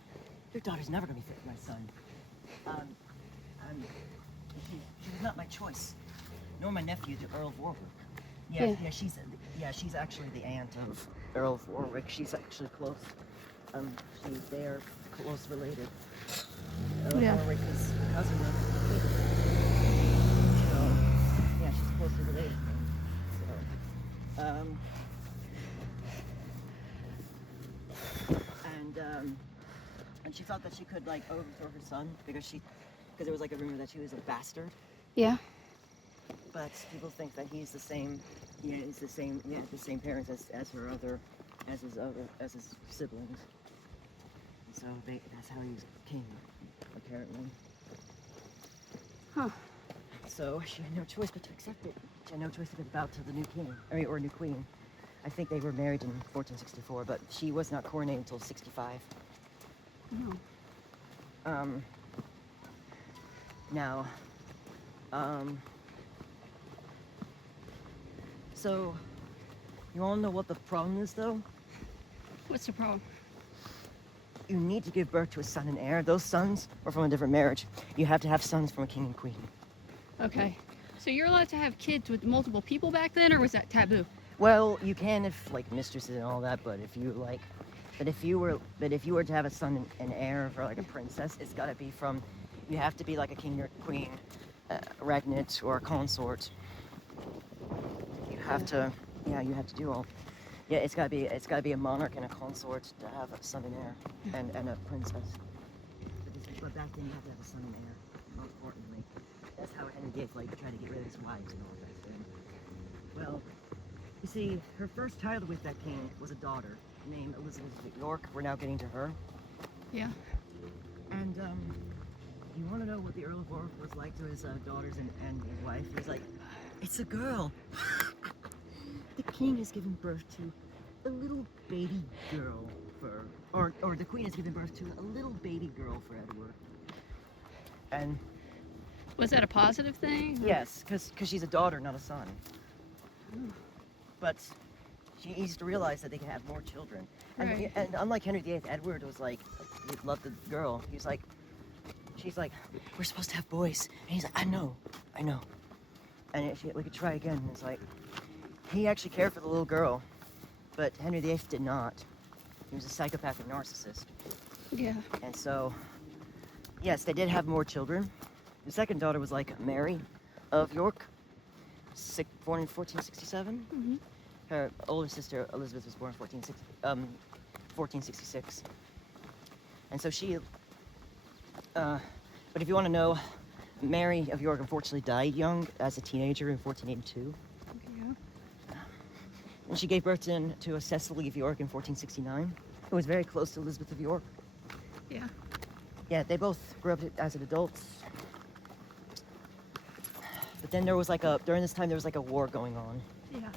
your daughter's never gonna be fit for my son. She was not my choice, nor my nephew, the Earl of Warwick. She's actually the aunt of Earl of Warwick. She's actually close. They are close related. Earl of Warwick is cousin of the king. So, yeah, she's closely related. And she thought that she could like overthrow her son because there was like a rumor that she was a bastard. Yeah. But people think that he's the same. Yeah, he's the same. Yeah, the same parents as his siblings. So that's how he was king, apparently. Huh. So she had no choice but to accept it. She had no choice to give about to the new king, or new queen. I think they were married in 1464, but she was not coronated until 65. Oh. Now, so you all know what the problem is, though? What's the problem? You need to give birth to a son and heir. Those sons are from a different marriage. You have to have sons from a king and queen. Okay. So you're allowed to have kids with multiple people back then, or was that taboo? Well, you can if like mistresses and all that, but if you were to have a son and heir for like a princess, it's got to be from. You have to be like a king or queen, regnate or a consort. You have to do all. Yeah, it's gotta be a monarch and a consort to have a son and heir, and a princess. But back then you have to have a son and heir. More importantly, that's how Henry VIII tried to get rid of his wives and all that thing. Well, you see, her first child with that king was a daughter named Elizabeth of York. We're now getting to her. Yeah. And you want to know what the Earl of Warwick was like to his daughters and his wife? He was like, it's a girl. The king has given birth to a little baby girl or the queen has given birth to a little baby girl for Edward. And Was that a positive thing? yes, because she's a daughter, not a son. But she needs to realize that they can have more children. Right. And unlike Henry VIII, Edward was like, he loved the girl. He's like, she's like, we're supposed to have boys. And he's like, I know. And we could try again. And it's like, he actually cared for the little girl, but Henry VIII did not. He was a psychopathic narcissist. Yeah. And so, yes, they did have more children. The second daughter was like Mary of York, born in 1467. Mm-hmm. Her older sister Elizabeth was born in 1466. And so she, but if you want to know, Mary of York unfortunately died young as a teenager in 1482. Yeah. And she gave birth to a Cecily of York in 1469, who was very close to Elizabeth of York. Yeah. Yeah, they both grew up as adults. But then during this time there was like a war going on. Yeah.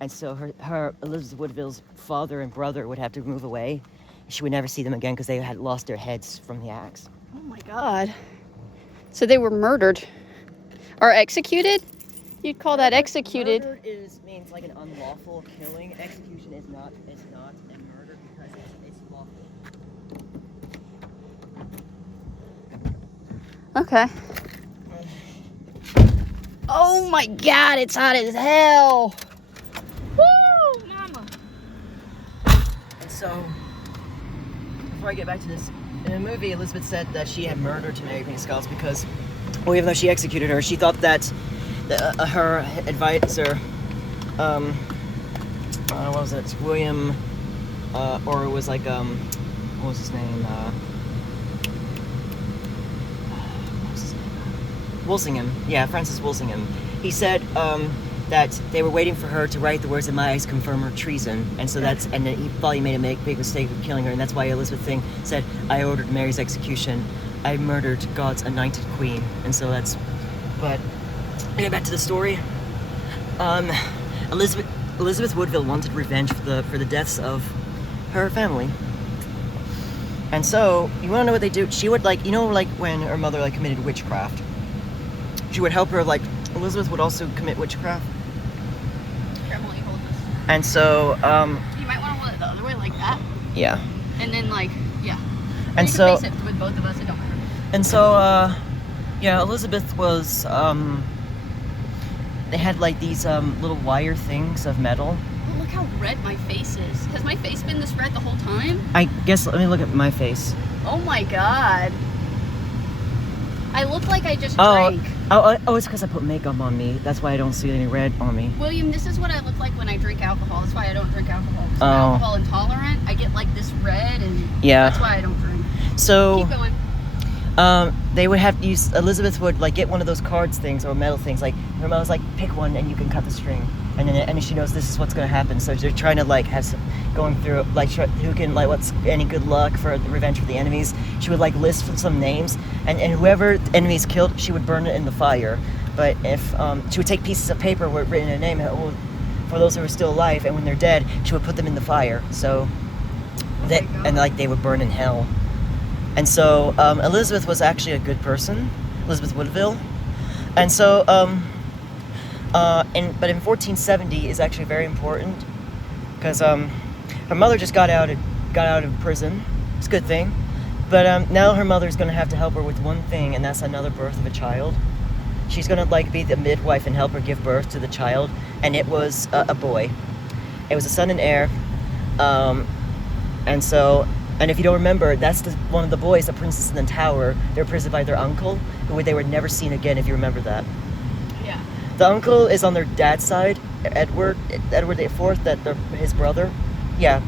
And so her Elizabeth Woodville's father and brother would have to move away. She would never see them again because they had lost their heads from the axe. Oh my God. So they were murdered or executed? You'd call that executed. Murdered means like an unlawful killing. Execution is not a murder because it's lawful. Okay. Oh my God, it's hot as hell. Woo, mama. And so, before I get back to this, in the movie, Elizabeth said that she had murdered to Mary Queen of Scots because, well, even though she executed her, she thought that her advisor, what was it, William, or it was like, what was his name? Walsingham. Yeah, Francis Walsingham. He said that they were waiting for her to write the words "in my eyes confirm her treason," and so and then he thought he made a big mistake of killing her, and that's why Elizabeth said, "I ordered Mary's execution I murdered God's anointed queen, and so that's. But to get back to the story, Elizabeth Woodville wanted revenge for the deaths of her family. And so, you wanna know what they do? She would like when her mother like committed witchcraft, she would help her, like, Elizabeth would also commit witchcraft. Careful, you hold this. And so, You might want to hold it the other way, like that. yeah. And then, like, yeah. And you so, can face it with both of us, it don't matter. and so, yeah, Elizabeth was, they had like these, little wire things of metal. Oh, look how red my face is. Has my face been this red the whole time? I guess, let me look at my face. Oh my god. I look like I just Oh, drank. oh, it's because I put makeup on me. That's why I don't see any red on me. William, this is what I look like when I drink alcohol. That's why I don't drink alcohol. 'Cause I'm Oh. alcohol intolerant. I get like this red, and Yeah. that's why I don't drink. So, Keep going. they would have use Elizabeth would like get one of those cards things or metal things. Like her mom was like, pick one and you can cut the string, and then she knows this is what's gonna happen. So they're trying to like have some, going through like who can like what's any good luck for the revenge for the enemies. She would like list some names, and whoever the enemies killed, she would burn it in the fire. But if she would take pieces of paper where written a name for those who are still alive, and when they're dead, she would put them in the fire. So that my God. and like they would burn in hell. And so Elizabeth was actually a good person, Elizabeth Woodville. And so, but in 1470 is actually very important because her mother just got out of prison. It's a good thing, but now her mother's gonna have to help her with one thing, and that's another birth of a child. She's gonna like be the midwife and help her give birth to the child, and it was a boy. It was a son and heir, and so. And if you don't remember, that's one of the boys, the princess in the tower. They were imprisoned by their uncle, who they were never seen again, if you remember that. Yeah. The uncle is on their dad's side, Edward IV, his brother. Yeah.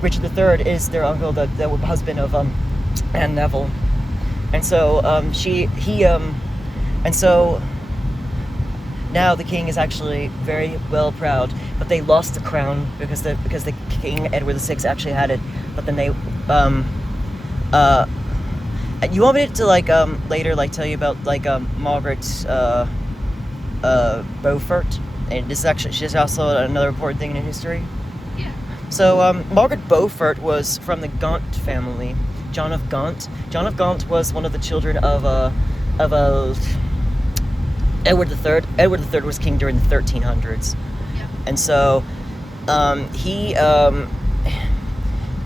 Richard III is their uncle, the husband of Anne Neville. And so and so now the king is actually very well proud, but they lost the crown because the King Edward VI actually had it. But then they, you want me to like later like tell you about like Margaret Beaufort, and this is actually she's also another important thing in history. Yeah. So Margaret Beaufort was from the Gaunt family, John of Gaunt. John of Gaunt was one of the children of Edward III. Edward III was king during the 1300s, Yeah. and so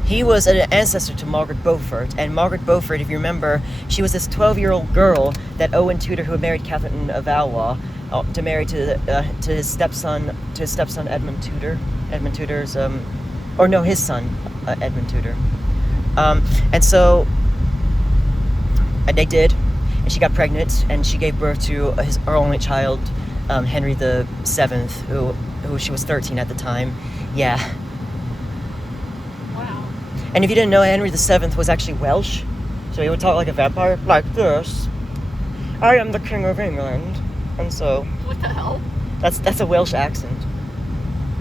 he was an ancestor to Margaret Beaufort, and Margaret Beaufort, if you remember, she was this 12-year-old girl that Owen Tudor, who had married Catherine of Valois, to marry to his stepson Edmund Tudor. Edmund Tudor's his son Edmund Tudor. And so they did, and she got pregnant, and she gave birth to her only child, Henry VII, who she was 13 at the time. Yeah. And if you didn't know, Henry VII was actually Welsh, so he would talk like a vampire, like this. I am the King of England, and so What the hell? that's a Welsh accent.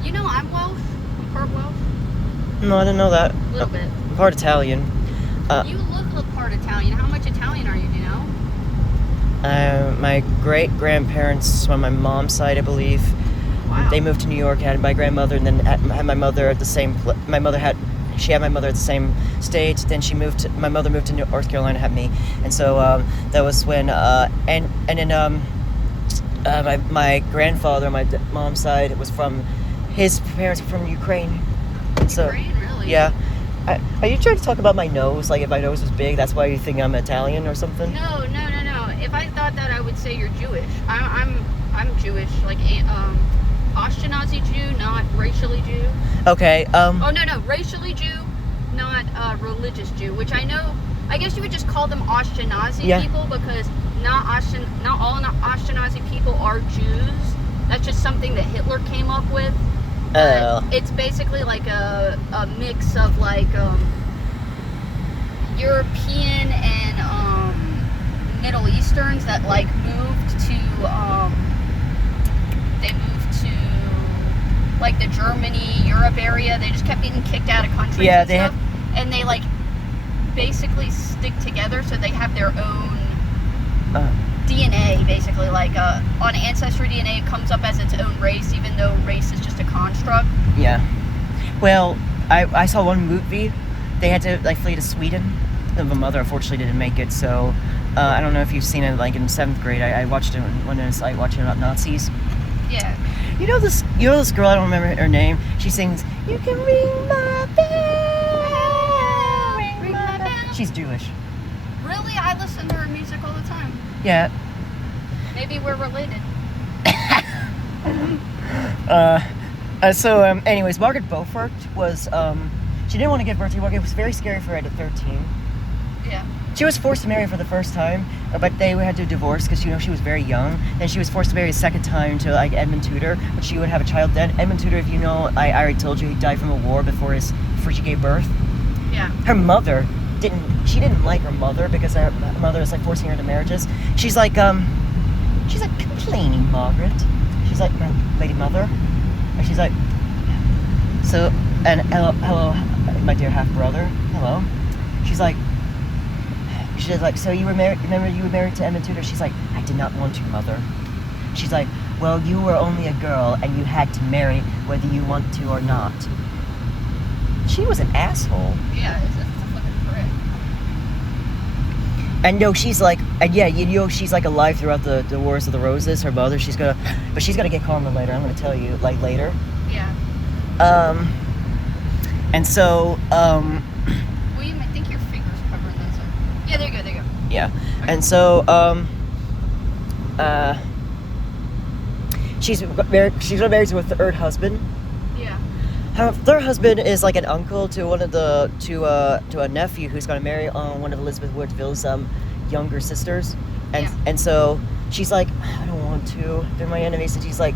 You know I'm Welsh. I'm part Welsh. No, I didn't know that. A little bit. I'm part Italian. You look part Italian. How much Italian are you? Do you know? My great grandparents on my mom's side, I believe, Wow. they moved to New York. Had my grandmother, and then had my mother at the same. She had my mother at the same state. Then my mother moved to North Carolina, had me, and so that was when my grandfather on my mom's side was from, his parents were from Ukraine, and so Ukraine, really? yeah. Are you trying to talk about my nose? Like if my nose was big, that's why you think I'm Italian or something? No. If I thought that, I would say you're Jewish. I'm Jewish, like Ashkenazi Jew, not racially Jew. Okay. Oh no, racially Jew, not religious Jew. Which I know. I guess you would just call them Ashkenazi people because not all Ashkenazi people are Jews. That's just something that Hitler came up with. It's basically like a mix of like European and Middle Easterns that like moved to like the Germany, Europe area. They just kept getting kicked out of countries and stuff. And they like basically stick together, so they have their own Uh, DNA, basically. Like on Ancestry DNA, it comes up as its own race, even though race is just a construct. yeah. Well, I saw one movie. They had to like flee to Sweden. The mother unfortunately didn't make it, so I don't know if you've seen it. Like in 7th grade, I watched it when I was like watching about Nazis. Yeah. You know this girl, I don't remember her name. She sings, "You can ring my bell, ring my bell." She's Jewish. Really? I listen to her music all the time. Yeah. Maybe we're related. Anyways, Margaret Beaufort was, she didn't want to give birth to Margaret. It was very scary for her at 13. Yeah. She was forced to marry for the first time, but they had to divorce because, she was very young. And she was forced to marry a second time to, like, Edmund Tudor, but she would have a child then. Edmund Tudor, if you know, I already told you, he died from a war before she gave birth. Yeah. Her mother didn't like her mother because her mother was, like, forcing her into marriages. She's like complaining, Margaret. She's like, "My lady mother." And she's like, "So, and hello, my dear half-brother, hello." She's like, "So you were married, remember you were married to Edmund Tudor?" She's like, "I did not want to, mother." She's like, "Well, you were only a girl and you had to marry whether you want to or not." She was an asshole. Yeah, it's a fucking prick. And she's like, she's like alive throughout the Wars of the Roses. Her mother, she's gonna get karma later. I'm gonna tell you, like, later. Yeah. And so, William, I think your finger's covering that side. Yeah, there you go. yeah. And so, she's married to her third husband. Yeah. Her third husband is like an uncle to one of the to a nephew who's gonna marry one of Elizabeth Woodville's younger sisters, and so she's like, "I don't want to. They're my enemies." And she's like,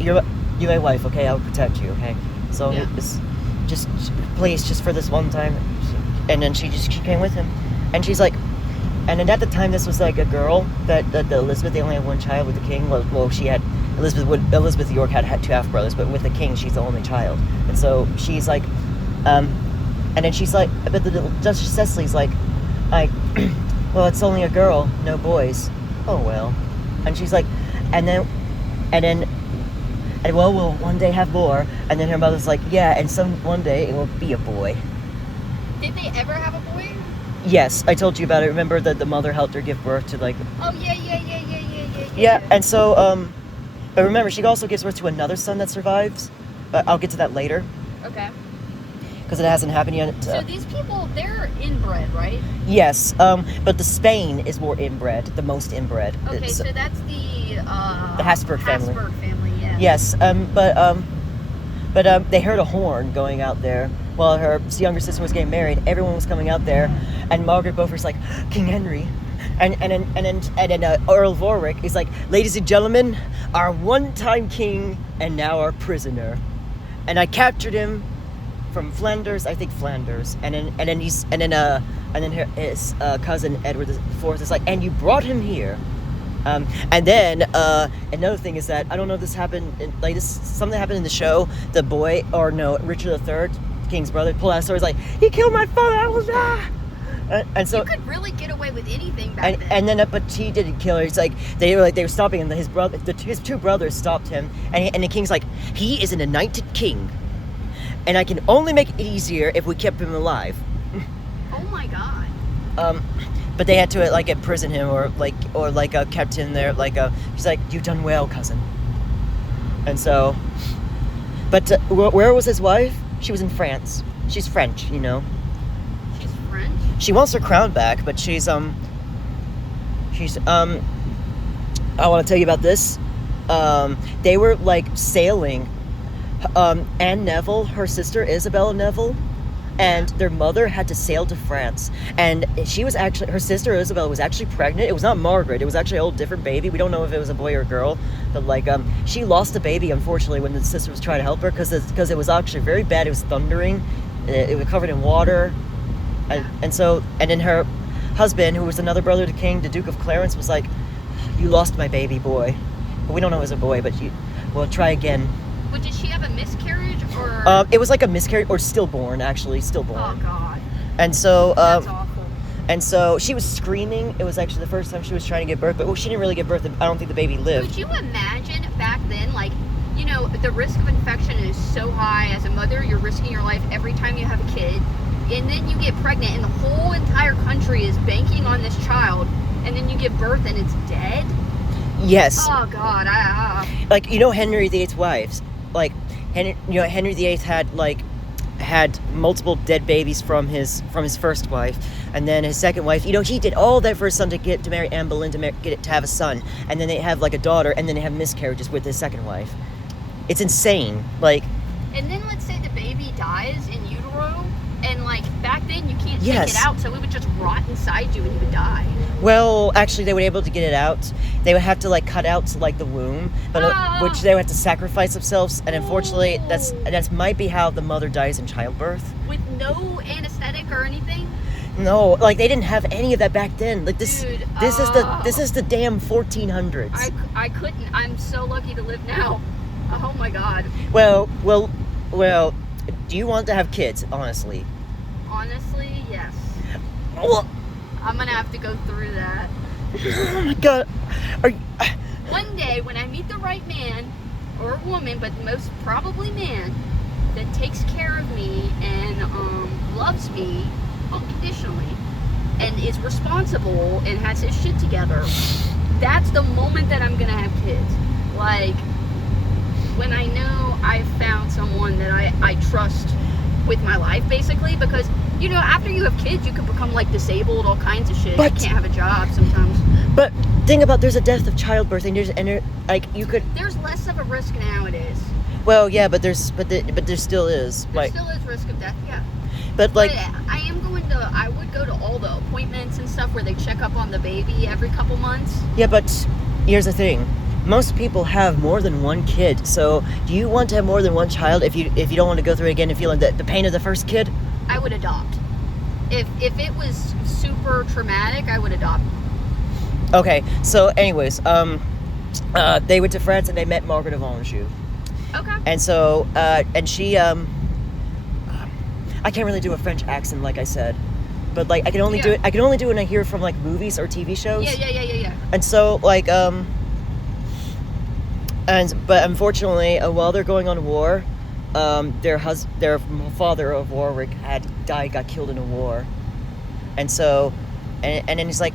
"You're my wife, okay? I'll protect you, okay? So just please, just for this one time." And then she came with him, and she's like, and then at the time this was like a girl that Elizabeth, they only had one child with the king. Well, she had. Elizabeth York had 2 half-brothers, but with the king, she's the only child. And so she's like, and then she's like, but the Duchess Cecily's like, well, it's only a girl, no boys. Oh, well. And she's like, and we'll one day have more. And then her mother's like, yeah, and one day it will be a boy. Did they ever have a boy? Yes, I told you about it. Remember that the mother helped her give birth to, like... Oh, yeah. Yeah, and so, but remember, she also gives birth to another son that survives. But I'll get to that later. Okay. Because it hasn't happened yet. So these people, they're inbred, right? Yes, but the Spain is more inbred, the most inbred. Okay, so that's the Habsburg family. Habsburg family, yeah. Yes, but they heard a horn going out there while her younger sister was getting married. Everyone was coming out there, and Margaret Beaufort's like, "King Henry." And then Earl of Warwick is like, "Ladies and gentlemen, our one-time king and now our prisoner, and I captured him from Flanders, I think Flanders, and then his cousin Edward IV is like, and you brought him here." And then another thing is that I don't know if this happened, something happened in the show. The boy, or no, Richard III, the king's brother, pulled out a sword. He's like, "He killed my father. I will die." And so you could really get away with anything back then. And then, but he didn't kill her. It's like they were stopping him. His 2 brothers stopped him, and the king's like, "He is an anointed king, and I can only make it easier if we kept him alive." Oh my god. But they had to like imprison him or kept him there. He's like, "You've done well, cousin." And so, but where was his wife? She was in France. She's French, you know. She's French? She wants her crown back, but she's I want to tell you about this. They were like sailing. Anne Neville, her sister Isabella Neville, and their mother had to sail to France. And her sister Isabella was actually pregnant. It was not Margaret. It was actually a whole different baby. We don't know if it was a boy or a girl. But she lost the baby, unfortunately, when the sister was trying to help her because it was actually very bad. It was thundering. It was covered in water. And then her husband, who was another brother to the king, the Duke of Clarence, was like, "You lost my baby boy." But we don't know it was a boy, but we'll try again. But did she have a miscarriage or? It was like a miscarriage or stillborn, actually, stillborn. Oh God. And so That's awful. and so she was screaming. It was actually the first time she was trying to give birth, but she didn't really give birth. I don't think the baby lived. Could you imagine back then, like, you know, the risk of infection is so high. As a mother, you're risking your life every time you have a kid. And then you get pregnant, and the whole entire country is banking on this child. And then you give birth, and it's dead? Yes. Oh, God. Like, you know, Henry VIII's wives. Like, Henry VIII had multiple dead babies from his first wife, and then his second wife, you know, he did all that for his son to marry Anne Boleyn to have a son, and then they have like a daughter, and then they have miscarriages with his second wife. It's insane. Like, And then let's say the baby dies in utero, and like back then you can't Yes. take it out, so it would just rot inside you and you would die. well, actually, they were able to get it out. They would have to like cut out like the womb, but which they would have to sacrifice themselves, and unfortunately, that's might be how the mother dies in childbirth. With no anesthetic or anything? No, like they didn't have any of that back then. Like this, Dude, this is the damn 1400s. I couldn't. I'm so lucky to live now. Oh my God. Well. Do you want to have kids? Honestly. Honestly, yes. Well, I'm gonna have to go through that. oh my God. Are you, One day when I meet the right man, or woman, but most probably man, that takes care of me and loves me unconditionally and is responsible and has his shit together, that's the moment that I'm gonna have kids. Like, when I know I've found someone that I trust with my life, basically, because, you know, after you have kids, you can become, like, disabled, all kinds of shit. But- you can't have a job sometimes. but think about there's a death of childbirth, like you could. There's less of a risk nowadays. Well, yeah, but there still is. There Like, still is risk of death, yeah. but like, But I would go to all the appointments and stuff where they check up on the baby every couple months. yeah, but here's the thing. Most people have more than one kid. So, do you want to have more than one child if you don't want to go through it again and feeling the pain of the first kid? I would adopt. If it was super traumatic, I would adopt. Okay. So, anyways, they went to France and they met Margaret of Anjou. Okay. And so, and she, I can't really do a French accent, like I said, but like I can only do it when I hear it from like movies or TV shows. Yeah. And so, like, but unfortunately, while they're going on war, their father of Warwick got killed in a war, and so, and then he's like,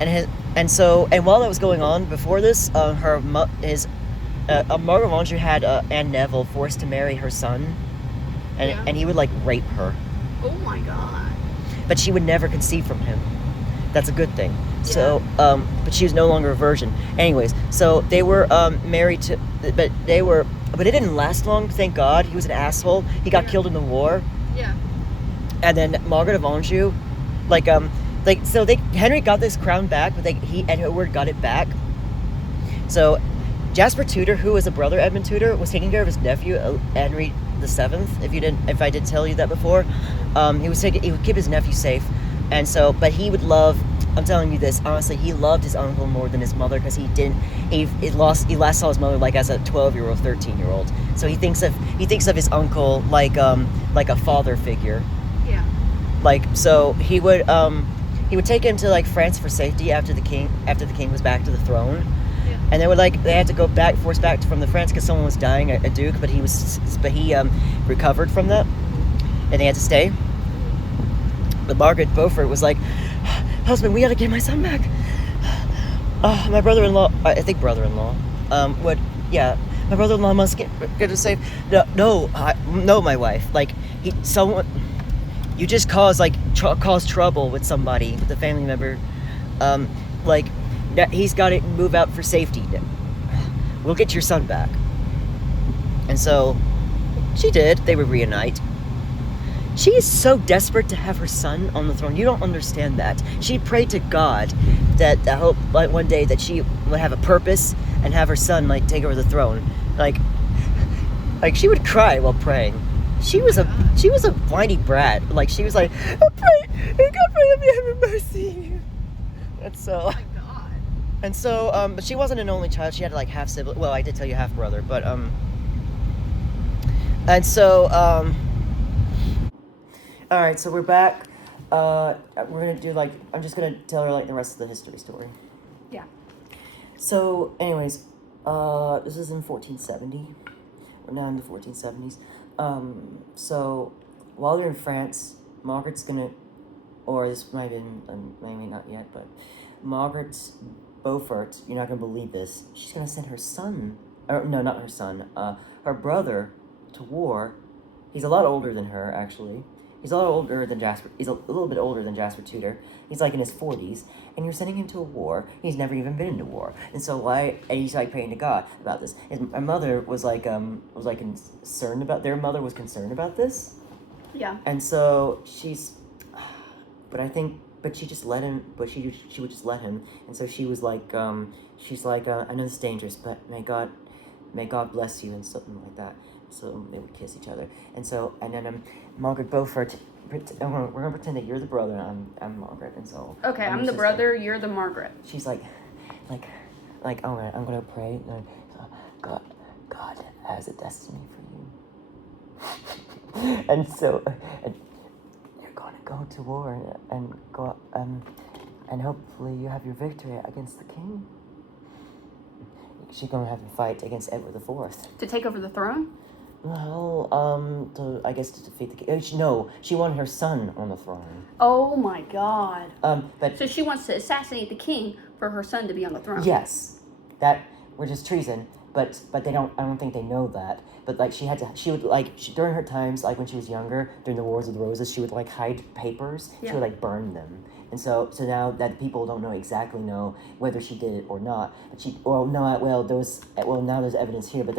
and while that was going on, before this, Margaret of Anjou had Anne Neville forced to marry her son, and he would like rape her, Oh my God. but she would never conceive from him. That's a good thing. So, but she was no longer a virgin. Anyways, so they were married to, but it didn't last long. Thank God. He was an asshole. He got killed in the war. Yeah. And then Margaret of Anjou, Henry got this crown back, but he and Edward got it back. So Jasper Tudor, who was a brother Edmund Tudor, was taking care of his nephew Henry VII. If I did tell you that before, he would keep his nephew safe, and so, but he would love. I'm telling you this honestly. He loved his uncle more than his mother because he last saw his mother like as a 12-year-old, 13-year-old. So he thinks of his uncle like a father figure. Yeah. Like, so he would take him to like France for safety after the king was back to the throne. Yeah. And they had to go forced back from the France because someone was dying, a duke, but he recovered from that, and they had to stay. But Margaret Beaufort was like, husband, we gotta get my son back. My brother-in-law, my brother-in-law must get to safe. No, my wife. Like, you just cause trouble with somebody, with a family member. He's got to move out for safety. We'll get your son back. And so, she did. They would reunite. She is so desperate to have her son on the throne. You don't understand that. She prayed to God that I hope one day that she would have a purpose and have her son take over the throne. Like she would cry while praying. She was a whiny brat. Like, she was like, "Oh, pray, God, pray let me have mercy." And so, Oh my God. and so, but she wasn't an only child. She had like half sibling. Well, I did tell you half brother, but and so All right, so we're back. We're gonna do like I'm just gonna tell her like the rest of the history story. Yeah. So, anyways, this is in 1470. We're now in the 1470s. So while they're in France, Margaret's gonna, or this might have been maybe not yet, but Margaret's Beaufort. You're not gonna believe this. She's gonna send her son, or no, not her son. Her brother to war. He's a lot older than her, actually. He's a lot older than Jasper. He's a little bit older than Jasper Tudor. He's like in his 40s, and you're sending him to a war. He's never even been into war, and so why? And he's like praying to God about this. My mother was concerned about. Their mother was concerned about this, Yeah. and so she's. But she just let him. But she would just let him, and so she was like, she's like, I know this is dangerous, but may God bless you, and something like that. So they would kiss each other, and then Margaret Beaufort. We're gonna pretend that you're the brother, and I'm Margaret, and so. Okay, I'm the brother. You're the Margaret. She's like, all right, I'm gonna pray. God has a destiny for you, and so, you're gonna go to war and go and hopefully you have your victory against the king. She's gonna have to fight against Edward IV. To take over the throne? Well, I guess to defeat the king. No, she wanted her son on the throne. Oh my God. But So she wants to assassinate the king for her son to be on the throne. yes, which is treason. But they don't. I don't think they know that. But like during her times, like when she was younger, during the Wars of the Roses, she would like hide papers. Yeah. She would like burn them. And so now that people don't know whether she did it or not. But now there's evidence here. But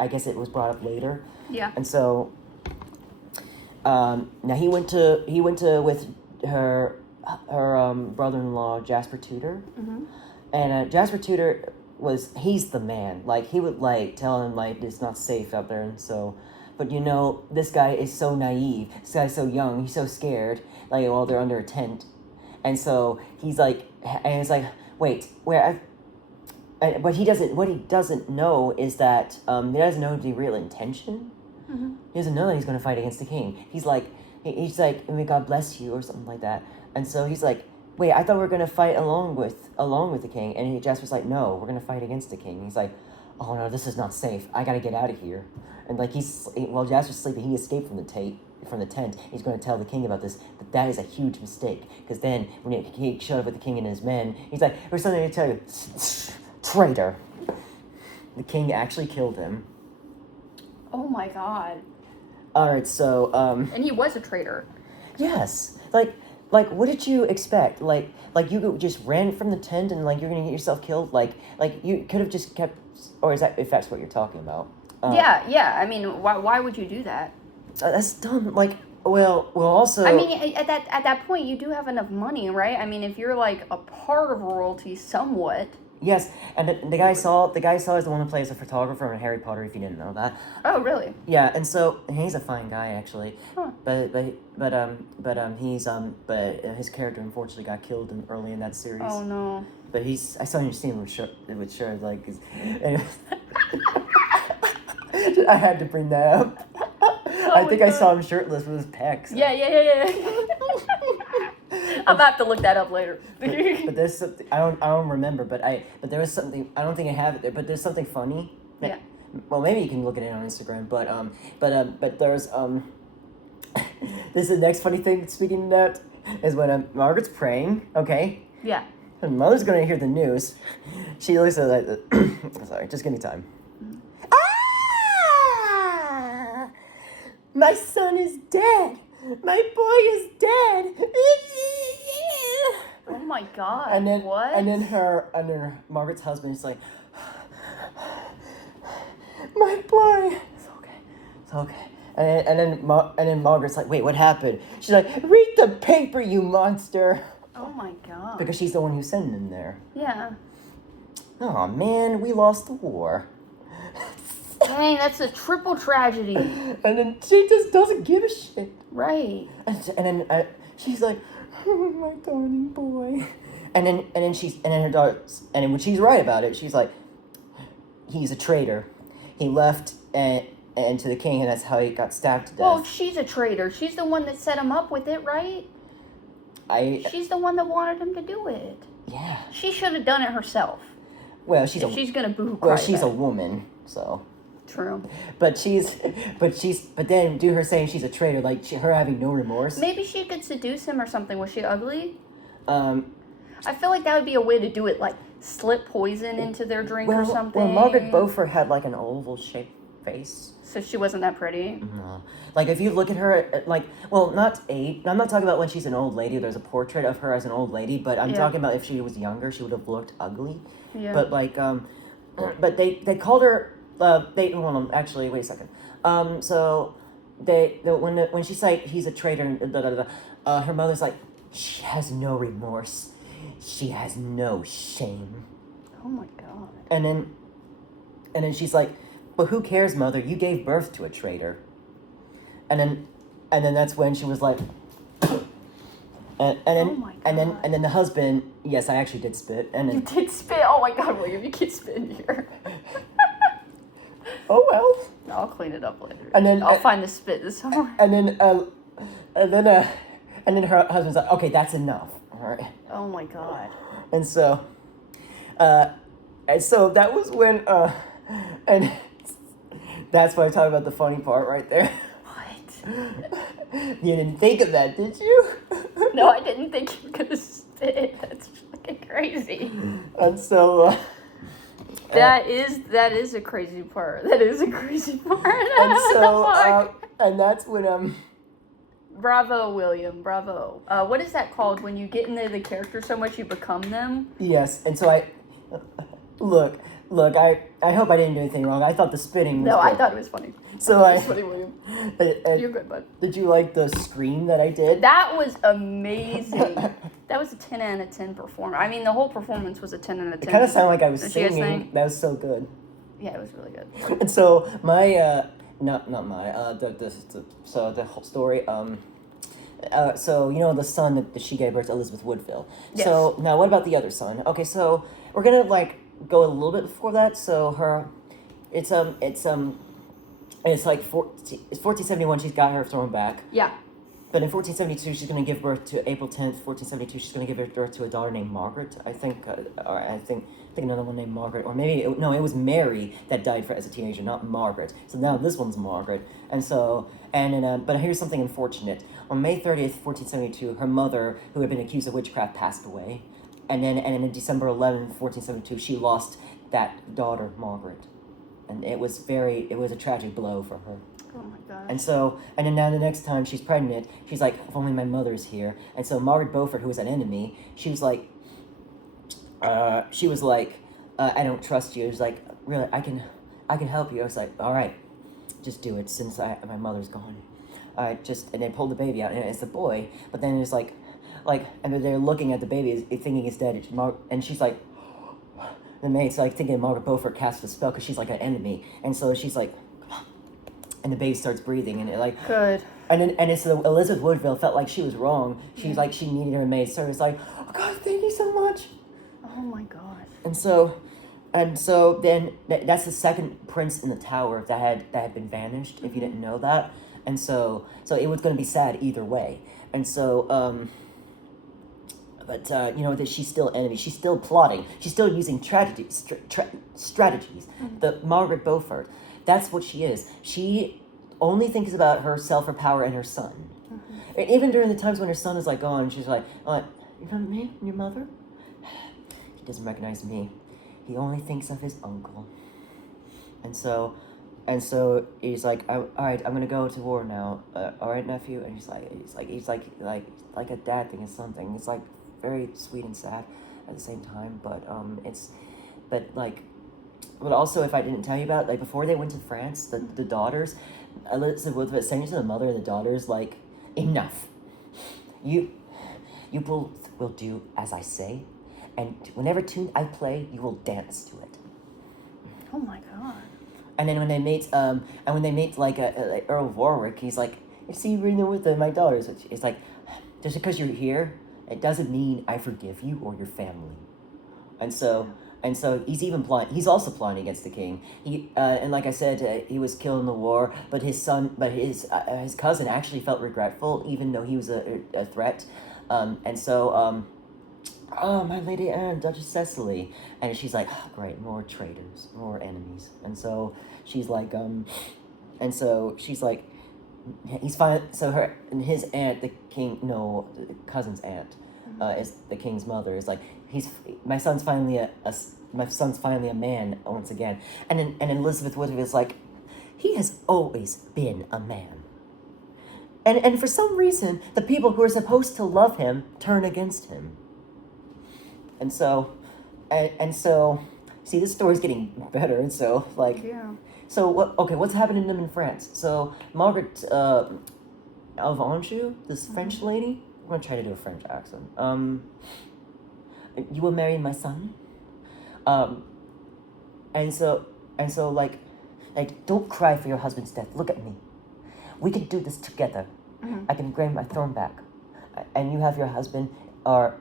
I guess it was brought up later. Yeah. And so, now he went to with her brother-in-law Jasper Tudor, Mm-hmm. and Jasper Tudor he's the man. Like he would like tell him like it's not safe out there, and so. But this guy is so naive. This guy's so young. He's so scared. Like while they're under a tent. And so he's like, and it's like, wait, but he doesn't. What he doesn't know is that he doesn't know the real intention. Mm-hmm. He doesn't know that he's going to fight against the king. He's like, may God bless you or something like that. And so he's like, wait, I thought we were going to fight along with the king. And Jasper's like, no, we're going to fight against the king. He's like, oh no, this is not safe. I got to get out of here. And like while Jasper's sleeping, he escaped from the tent. He's going to tell the king about this, but that is a huge mistake. Because then, when he showed up with the king and his men, he's like, there's something to tell you. Traitor. The king actually killed him. Oh my God. Alright, so, And he was a traitor. yes. Like, what did you expect? Like you just ran from the tent and, like, you're going to get yourself killed? Like, you could have just kept... Or is that, if that's what you're talking about? Yeah. I mean, why would you do that? That's dumb. Like, well, also... I mean, at that point, you do have enough money, right? I mean, if you're like a part of royalty somewhat. Yes, and the guy Saul is the one who plays a photographer in Harry Potter. If you didn't know that. Oh, really? Yeah, and so he's a fine guy actually. Huh. But his character unfortunately got killed early in that series. Oh no. But I saw him scene with shirt like. Anyway. I had to bring that up. I think I saw him shirtless with his pecs. Yeah. I'll have to look that up later. But there's something I don't remember, but there was something I don't think I have it there, but there's something funny. Yeah. Well, maybe you can look at it on Instagram, but there's this is the next funny thing. Speaking of that, is when Margaret's praying. Okay. Yeah. Her mother's gonna hear the news. She looks at like, sorry, just give me time. Ah! My son is dead. My boy is dead. Oh my God. And then what? And then Margaret's husband is like, my boy. It's okay. And then Margaret's like, wait, what happened? She's like, read the paper, you monster. Oh my God. Because she's the one who sent him there. Yeah. Oh man, we lost the war. Dang, that's a triple tragedy. And then she just doesn't give a shit. Right. And then she's like, oh, my darling boy. And then her daughter, and when she's right about it, she's like, he's a traitor. He left, and and to the king, and that's how he got stabbed to death. Well, she's a traitor. She's the one that set him up with it, right? She's the one that wanted him to do it. Yeah. She should have done it herself. Well, She's gonna boo-hoo well, cry she's a about it. woman, so. True. But then do her saying she's a traitor, like her having no remorse. Maybe she could seduce him or something. Was she ugly? Um, I feel like that would be a way to do it, like slip poison into their drink or something. Well, Margaret Beaufort had like an oval shaped face. So she wasn't that pretty. No. Like if you look at her, like, well, I'm not talking about when she's an old lady. There's a portrait of her as an old lady, but I'm talking about if she was younger, she would have looked ugly. Yeah. But like, but they called her. Actually, wait a second. So when she's like he's a traitor, her mother's like she has no remorse, she has no shame. Oh my god. And then she's like, but who cares, mother? You gave birth to a traitor. And then that's when she was like, and then the husband. Yes, I actually did spit. And then You did spit. Oh my god, William, you can spit in here. oh well. I'll clean it up later. And then I'll find the spit this summer. And then her husband's like, okay, that's enough. All right. Oh my god. And so that was when and that's why I talk about the funny part right there. What? You didn't think of that, did you? No, I didn't think you were gonna spit. That's fucking crazy. And so That is a crazy part. That is a crazy part. and so and that's when Bravo, William. Bravo. What is that called when you get into the character so much you become them? yes, and so I look, I hope I didn't do anything wrong. I thought the spitting was No, good. I thought it was funny. So It's funny, William. You're good, bud. Did you like the scream that I did? That was amazing. That was a 10 out of 10 performance. I mean, the whole performance was a 10 out of 10. It kind of sounded like I was Did you guys singing. think? That was so good. Yeah, it was really good. And so my not my the whole story so you know the son that she gave birth to, Elizabeth Woodville. Yes. So now what about the other son? Okay, so we're gonna like go a little bit before that. So it's like 1471 she's got her throne back. Yeah. But in 1472 she's gonna give birth to April 10th, 1472 she's gonna give birth to a daughter named Margaret. I think another one named Margaret, or maybe it was Mary that died as a teenager, not Margaret. So now this one's Margaret, but here's something unfortunate. On May 30th, 1472, her mother, who had been accused of witchcraft, passed away, and then in December 11th, 1472, she lost that daughter, Margaret, and it was a tragic blow for her. Oh my gosh. And then now the next time she's pregnant, she's like, if only my mother's here. And so Margaret Beaufort, who was an enemy, she was like, I don't trust you. It was like, really, I can help you. I was like, all right, just do it since my mother's gone. And they pulled the baby out, and it's a boy. But then it's like, and they're looking at the baby, thinking it's dead. And she's like, the maid's like thinking Margaret Beaufort cast a spell because she's like an enemy. And so she's like, come on. And the baby starts breathing, and it like Good. And so Elizabeth Woodville felt like she was wrong. She was like she needed her maid. So it's like, oh God, thank you so much. Oh my god. And so then that's the second prince in the tower that had been vanished. If you didn't know that, and so it was going to be sad either way. And so that she's still enemy. She's still plotting. She's still using strategies. Mm-hmm. The Margaret Beaufort, that's what she is. She only thinks about herself, her power, and her son. Mm-hmm. And even during the times when her son is like gone, she's like, you remember me, your mother? He doesn't recognize me. He only thinks of his uncle. And so he's like, all right, I'm gonna go to war now. All right, nephew. And he's like a dad thing or something. It's like very sweet and sad at the same time. But also, if I didn't tell you about it, like before they went to France, the daughters, Elizabeth Woodville saying to the mother and the daughters, like, enough. You both will do as I say. And whenever tune I play, you will dance to it. Oh my god. And then when they meet like Earl Warwick, he's like, "You see, you're with my daughters." It's like, just because you're here, it doesn't mean I forgive you or your family. And so And so he's even plotting. He's also plotting against the king. And like I said, he was killed in the war. But his cousin actually felt regretful, even though he was a threat. Oh, my Lady Anne, Duchess Cecily, and she's like, oh, great, more traitors, more enemies. And so she's like, he's fine. So his aunt, the cousin's aunt, is the king's mother. Is like, my son's finally a man once again. And Elizabeth Woodville is like, he has always been a man. And for some reason, the people who are supposed to love him turn against him. And so, see, this story's getting better. And so, like, Yeah. so what's happening to them in France? So Margaret of Anjou, this French lady. I'm gonna try to do a French accent. You will marry my son. And so like, don't cry for your husband's death. Look at me. We can do this together. Mm-hmm. I can gain my throne back, and you have your husband, and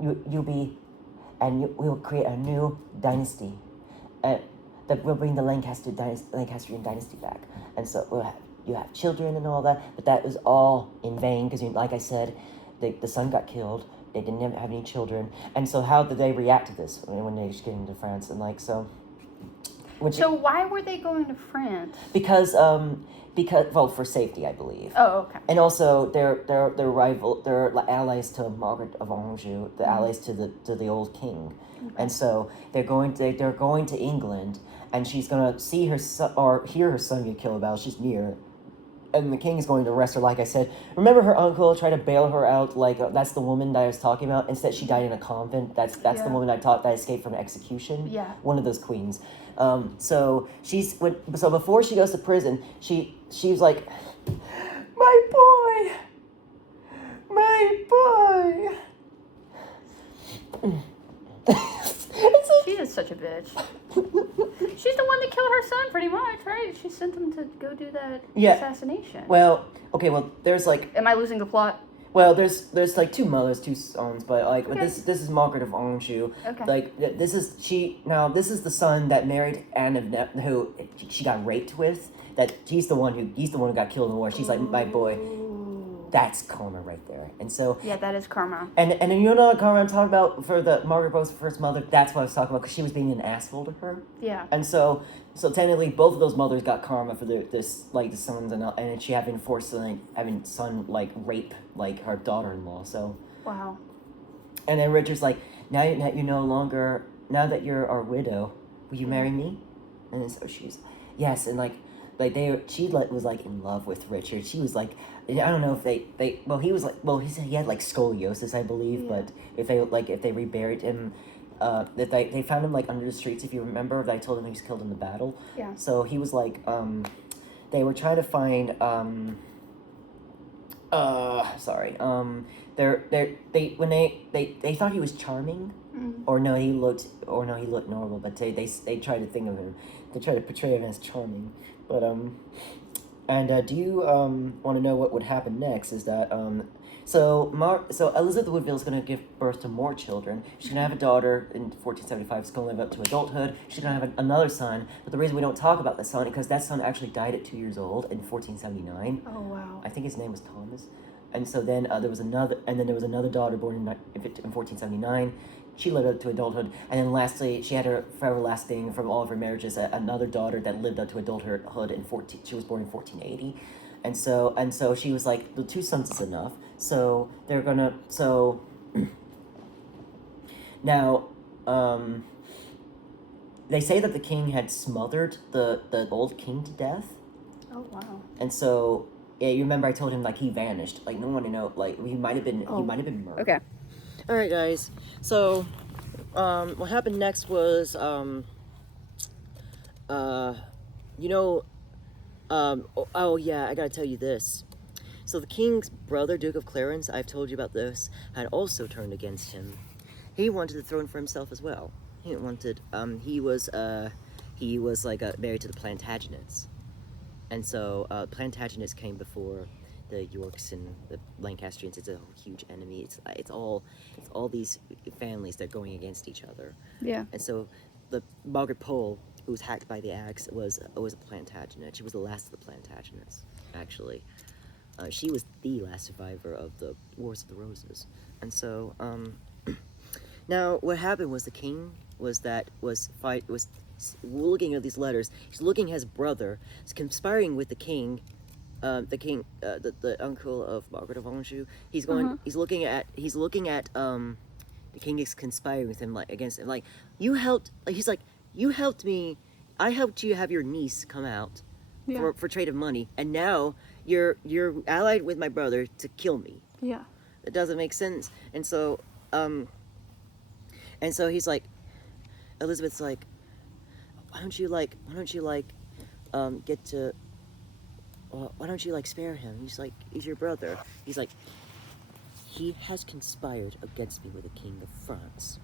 we'll create a new dynasty, that will bring the Lancastrian dynasty back. And so you have children and all that, but that was all in vain because, like I said, the son got killed. They didn't have any children, and so how did they react to this when they get into France? And like so. So why were they going to France? Because well, for safety, I believe. Oh, okay. And also they're allies to Margaret of Anjou, the allies to the old king. Okay. And so they're going to England, and she's gonna see her son or hear her son get killed about. She's near. And the king is going to arrest her, like I said. Remember her uncle tried to bail her out, like, that's the woman that I was talking about? Instead, she died in a convent. That's the woman I taught that escaped from execution. Yeah. One of those queens. So before she goes to prison, she was like, my boy! She is such a bitch. She's the one that killed her son, pretty much, right? She sent him to go do that assassination. Well, there's like... Am I losing the plot? Well, there's like two mothers, two sons, but like this is Margaret of Anjou. Okay. Like this is the son that married Anne of who she got raped with. That he's the one who got killed in the war. She's like, my boy. That's karma right there. And so yeah, that is karma. And you know what karma I'm talking about for the Margaret Bowe's first mother? That's what I was talking about because she was being an asshole to her. Yeah. And so technically both of those mothers got karma for the sons and she having son like rape like her daughter-in-law. So wow. And then Richard's like, now that you're our widow, will you marry me? And then so she's yes, and she was like in love with Richard. She was like, I don't know if he said he had like scoliosis, I believe, yeah. but if they reburied him, that they found him like under the streets, if you remember, that I told him he was killed in the battle. Yeah. So he was like, they were trying to find, they thought he was charming, or no, he looked normal, but they tried to think of him, they tried to portray him as charming, but do you want to know what would happen next? Is that so Elizabeth Woodville is going to give birth to more children. She's going to have a daughter in 1475. She's going to live up to adulthood. She's going to have another son. But the reason we don't talk about the son is because that son actually died at 2 years old in 1479. Oh wow! I think his name was Thomas. And so then there was another daughter born in 1479. She lived up to adulthood, and then lastly, she had her forever lasting from all of her marriages another daughter that lived up to adulthood She was born in 1480, and so she was like, the 2 sons is enough. So they're gonna now they say that the king had smothered the old king to death. Oh wow! And so yeah, you remember I told him like he vanished, like no one to know, like he might have been murdered. Okay. All right, guys. So, what happened next was, oh yeah, I gotta tell you this. So the king's brother, Duke of Clarence, I've told you about this, had also turned against him. He wanted the throne for himself as well. He wanted, he was like married to the Plantagenets. And so, Plantagenets came before the Yorks and the Lancastrians. It's a huge enemy. It's all these families that are going against each other. Yeah. And so the Margaret Pole, who was hacked by the axe, was a Plantagenet. She was the last of the Plantagenets, actually. She was the last survivor of the Wars of the Roses. And so, now what happened was the king was looking at these letters. He's looking at his brother. He's conspiring with the king, the uncle of Margaret of Anjou. He's going. He's looking at. The king is conspiring with him, like against him. Like, you helped. Like, he's like, you helped me. I helped you have your niece come out for trade of money, and now you're allied with my brother to kill me. Yeah. It doesn't make sense. And so he's like, Elizabeth's like, why don't you spare him? He's like, he's your brother. He's like, he has conspired against me with the King of France.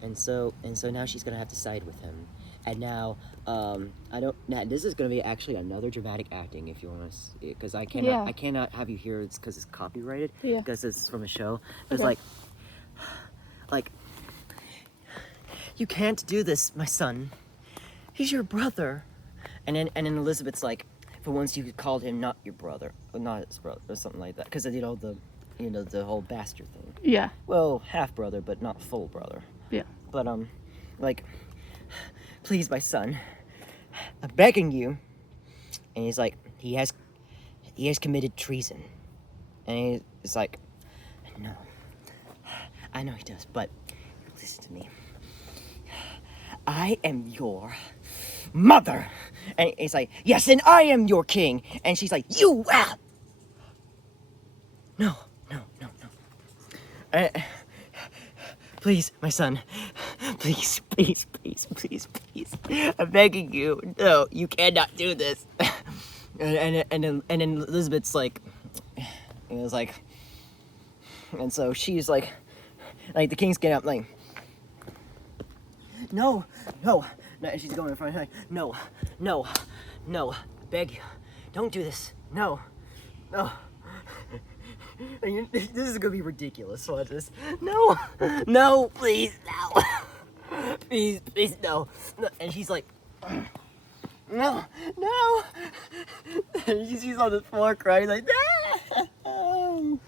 And so now she's gonna have to side with him. And now, this is gonna be actually another dramatic acting, if you want to see it, because I cannot have you hear it because it's copyrighted, because it's from a show. It's like, you can't do this, my son. He's your brother. And then Elizabeth's like, for once you called him not your brother, or not his brother, or something like that, because the whole bastard thing. Yeah. Well, half brother, but not full brother. Yeah. But like, please, my son, I'm begging you. And he's like, he has committed treason. And he's like, no, I know he does, but listen to me. I am your mother. And he's like, yes, and I am your king. And she's like, you, no. Please, my son. Please. I'm begging you. No, you cannot do this. And then Elizabeth's like, it was like, and so she's like the king's getting up, like, no, and she's going in front, like, no, beg you, don't do this, no. This is gonna be ridiculous. Watch this. No, please, no. please, no. And she's like, no. And she's on the floor crying, like, no.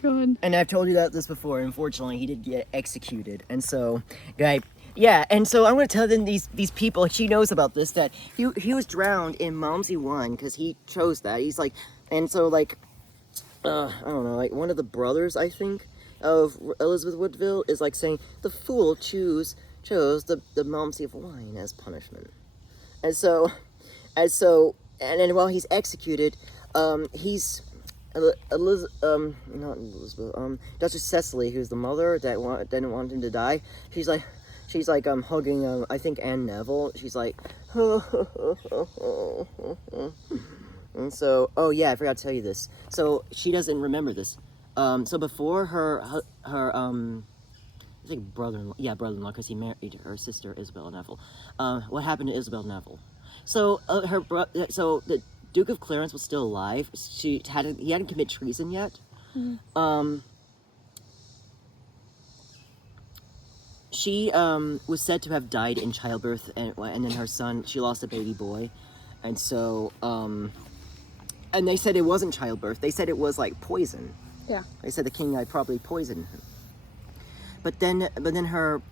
God. And I've told you this before. Unfortunately, he did get executed, and so, yeah. And so I'm gonna tell them these people. She knows about this, that he was drowned in Malmsey 1 because he chose that. He's like, and so like. I don't know, like one of the brothers, I think, of Elizabeth Woodville is like saying the fool chose the Malmsey of wine as punishment. And then while he's executed, Duchess Cecily, who's the mother that didn't want him to die, she's like hugging I think Anne Neville. She's like And so, oh yeah, I forgot to tell you this. So she doesn't remember this. So before her I think brother-in-law, because he married her sister Isabel Neville. What happened to Isabel Neville? So so the Duke of Clarence was still alive. He hadn't committed treason yet. Mm-hmm. She was said to have died in childbirth, and then her son, she lost a baby boy, and so and they said it wasn't childbirth. They said it was like poison. Yeah. They said the king had probably poisoned him. But then her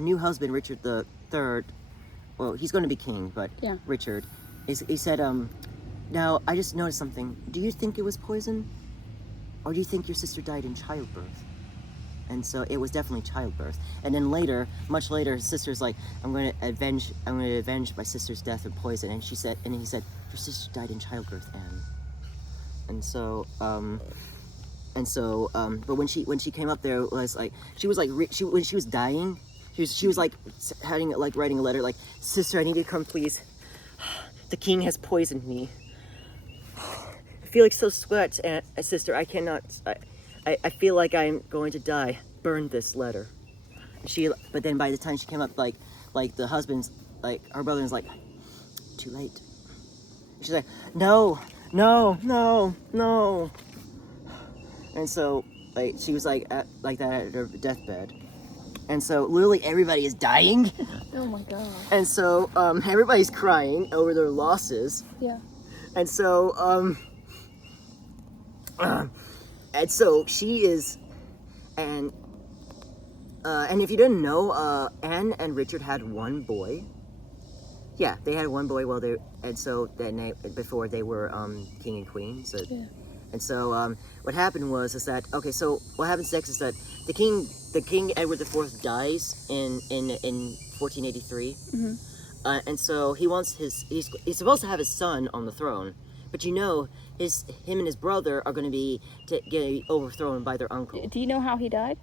new husband, Richard III, well, he's going to be king, but Richard, he said, now I just noticed something. Do you think it was poison? Or do you think your sister died in childbirth? And so it was definitely childbirth. And then much later, his sister's like, I'm going to avenge my sister's death with poison. And he said, your sister died in childbirth, Anne. And so, but when she came up there, it was like, when she was dying, she was like writing a letter, like, sister, I need you to come, please. The king has poisoned me. I feel like so sweat, and sister, I cannot, I feel like I'm going to die. Burn this letter. But then by the time she came up, like the husband's, like her brother's like, too late. She's like, no, no, no, no. And so, like, she was like like that at her deathbed. And so, literally, everybody is dying. Oh my god. And so, everybody's crying over their losses. Yeah. And so, and so she is, and if you didn't know, Anne and Richard had one boy. Yeah, they had one boy while and so then before they were king and queen. So, Yeah. and so what happened is that okay. So what happens next is that the king Edward IV dies in 1483, and so he's supposed to have his son on the throne, but him and his brother are going to be get overthrown by their uncle. Do you know how he died?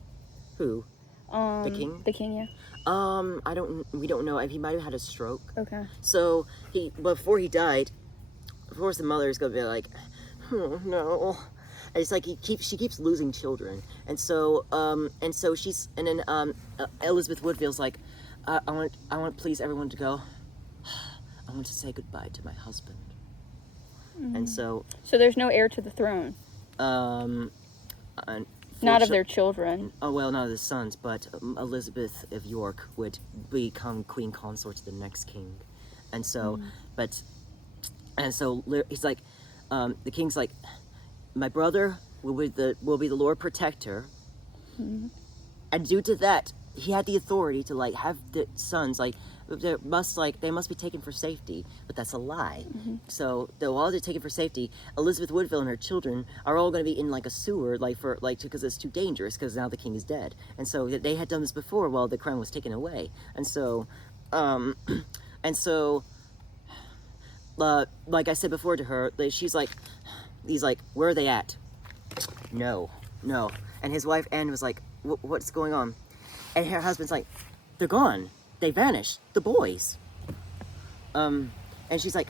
Who? The king? The king, yeah. We don't know. He might have had a stroke. Okay. So before he died, of course the mother is gonna be like, oh no. And it's like she keeps losing children. And so Elizabeth Woodville's like, I want please everyone to go. I want to say goodbye to my husband. And so there's no heir to the throne. Not of their children. Oh well, not of the sons, but Elizabeth of York would become queen consort to the next king, and so, he's like, the king's like, my brother will be the Lord Protector, and due to that, he had the authority to like have the sons they must be taken for safety, but that's a lie. So while they're taken for safety, Elizabeth Woodville and her children are all going to be in like a sewer, because it's too dangerous, because now the king is dead. And so they had done this before while the crown was taken away. And so, like I said before to her, he's like, where are they at? No. And his wife Anne was like, what's going on? And her husband's like, they're gone. They vanished. The boys. And she's like,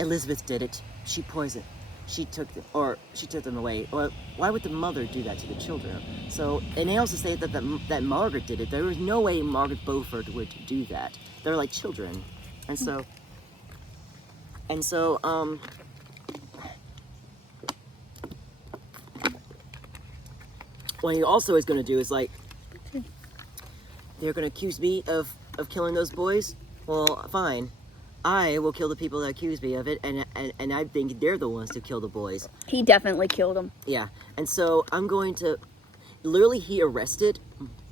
Elizabeth did it. She poisoned. She took them away. Or why would the mother do that to the children? So, and they also say that Margaret did it. There was no way Margaret Beaufort would do that. They're like children. And so, what he also is going to do is like, they're going to accuse me of killing those boys? Well, fine. I will kill the people that accuse me of it, and I think they're the ones to kill the boys. He definitely killed them. Yeah, and so I'm going to... Literally, he arrested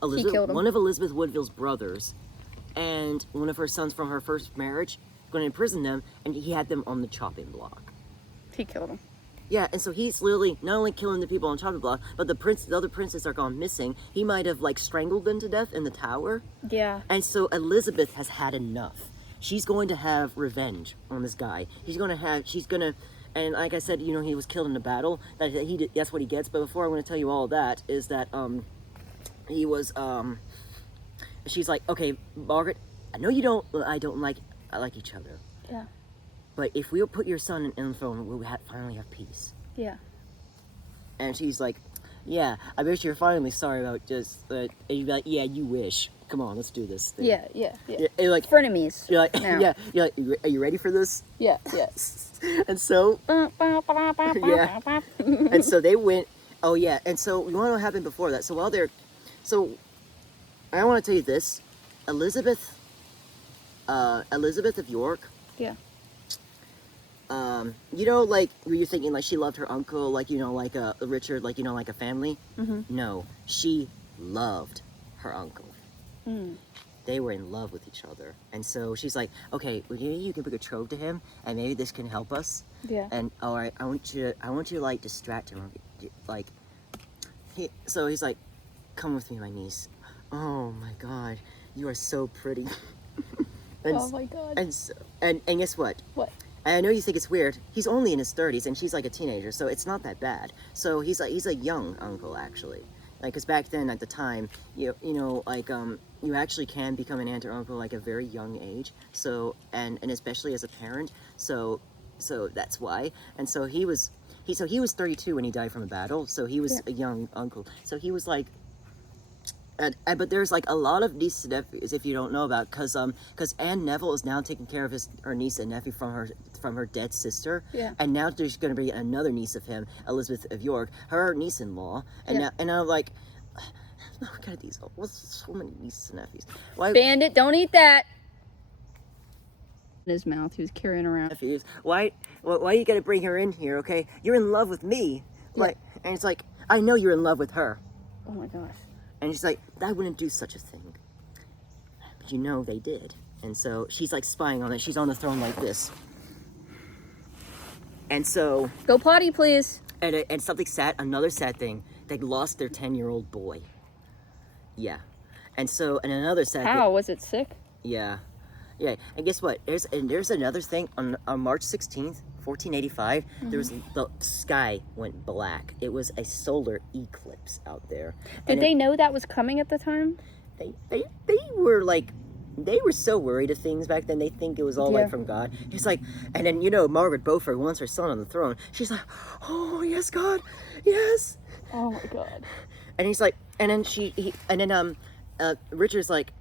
one of Elizabeth Woodville's brothers and one of her sons from her first marriage, going to imprison them, and he had them on the chopping block. He killed them. Yeah, and so he's literally not only killing the people on chopping block, but the other princes are gone missing. He might have like strangled them to death in the tower. Yeah. And so Elizabeth has had enough. She's going to have revenge on this guy. And like I said, he was killed in a battle. That's what he gets. But before I want to tell you all of that, is that she's like, okay, Margaret, I know I like each other. Yeah. But if we'll put your son in the throne, we'll finally have peace. Yeah. And she's like, yeah, I bet you're finally sorry about just, and you'd be like, yeah, you wish. Come on, let's do this thing. Yeah. You're like, frenemies. You're like, now. yeah, you're like, are you ready for this? Yeah. And so, yeah. And so they went, oh yeah, and so you want to know what happened before that? So I want to tell you this, Elizabeth of York. Yeah. Like, were you thinking, like, she loved her uncle, like, like Richard, like, like a family? No, she loved her uncle. They were in love with each other. And so she's like, okay, well, you can betroth to him, and maybe this can help us. Yeah. And, all right, I want you to, like, distract him. Like, so he's like, come with me, my niece. Oh, my God, you are so pretty. Oh, my God. And guess what? What? I know you think it's weird. He's only in his 30s, and she's like a teenager, so it's not that bad. So he's a young uncle, actually. Like, because back then, at the time, you actually can become an aunt or uncle like a very young age. So and especially as a parent. So that's why. And so he was 32 when he died from a battle. So he was a young uncle. So he was like, but there's like a lot of nieces and nephews if you don't know about, because Anne Neville is now taking care of her niece and nephew from her dead sister. Yeah. And now there's going to be another niece of him, Elizabeth of York, her niece-in-law. And Yeah. now I'm like, no, we got these. What's so many nieces and nephews? Why? Bandit, don't eat that. In his mouth, he was carrying around. Nephews. Why you got to bring her in here? Okay, you're in love with me. Like, and it's like, I know you're in love with her. Oh my gosh. And she's like, I wouldn't do such a thing. But you know they did. And so she's like spying on it. She's on the throne like this. And so... Go potty, please. And something sad, another sad thing, they lost their 10-year-old boy. Yeah. And so, and another sad How? Was it sick? Yeah. Yeah. And guess what? There's another thing. On March 16th, 1485, there was the sky went black. It was a solar eclipse out there. Did they know that was coming at the time? They were like, they were so worried of things back then. They think it was all like from God. It's like, and then Margaret Beaufort wants her son on the throne. She's like, oh yes, God, yes. Oh my God. And he's like, and then Richard's like,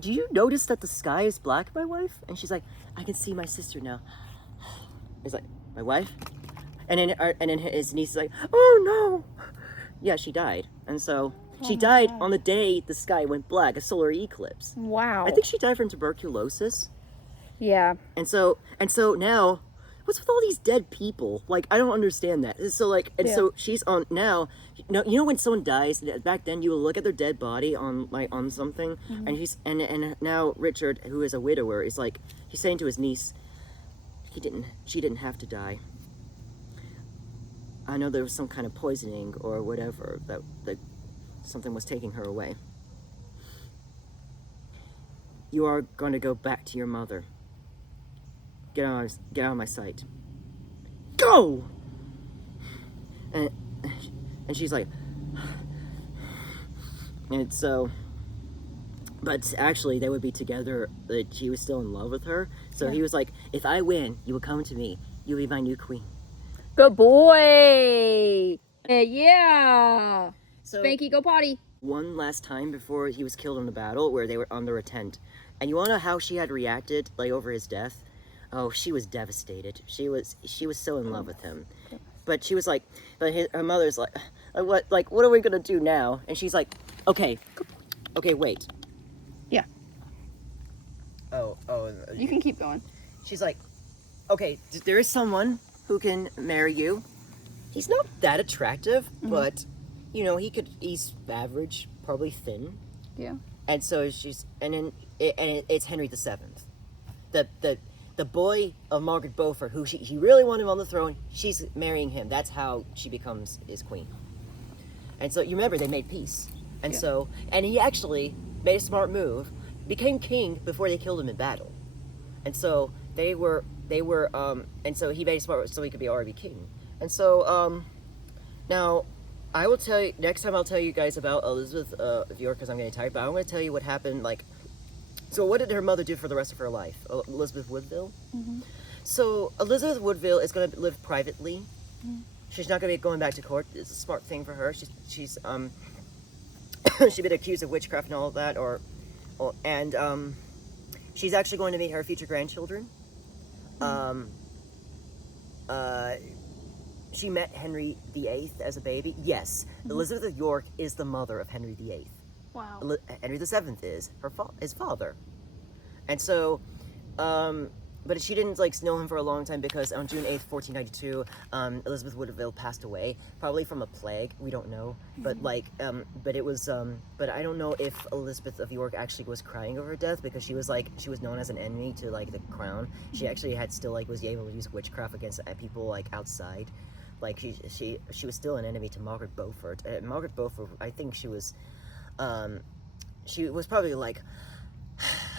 do you notice that the sky is black, my wife? And she's like, I can see my sister now. He's like, my wife? And then his niece is like, oh no. Yeah, she died. And so she died on the day the sky went black, a solar eclipse. Wow. I think she died from tuberculosis. Yeah. And so now, what's with all these dead people? Like, I don't understand that. So like, and so she's on now. You know when someone dies back then, you would look at their dead body on something, and and now Richard, who is a widower, is like, he's saying to his niece, she didn't have to die. I know there was some kind of poisoning or whatever that something was taking her away. You are going to go back to your mother. Get out of my sight. Go! And she's like, and so, but actually they would be together. That he was still in love with her. So he was like, if I win, you will come to me. You'll be my new queen. Good boy. Yeah. So Spanky, go potty. one last time before he was killed in the battle, where they were under a tent, and you want to know how she had reacted, like over his death? Oh, she was devastated. She was so in love with him, but she was like, her mother's like, what are we gonna do now? And she's like, okay, wait. Yeah. Oh. You can keep going. She's like, okay, there is someone who can marry you. He's not that attractive, but he's average, probably thin. Yeah. And so it's Henry VII, the boy of Margaret Beaufort, who he really wanted on the throne. She's marrying him. That's how she becomes his queen. And so you remember they made peace, and so he actually made a smart move, became king before they killed him in battle, and so and so he made a smart so he could be already king. And so now I will tell you next time. I'll tell you guys about Elizabeth of York, because I'm getting tired. But I'm going to tell you what happened. Like, so what did her mother do for the rest of her life? Elizabeth Woodville. So Elizabeth Woodville is going to live privately. She's not going to be going back to court. It's a smart thing for her. She's she's been accused of witchcraft and all of that, and she's actually going to meet her future grandchildren. She met Henry VIII as a baby. Yes, Elizabeth of York is the mother of Henry VIII. Wow. Henry VII is his father, and so, but she didn't know him for a long time, because on June 8th, 1492, Elizabeth Woodville passed away, probably from a plague. We don't know, but but it was, but I don't know if Elizabeth of York actually was crying over her death, because she was known as an enemy to the crown. She actually was able to use witchcraft against people outside. She was still an enemy to Margaret Beaufort. Margaret Beaufort, I think she was probably like,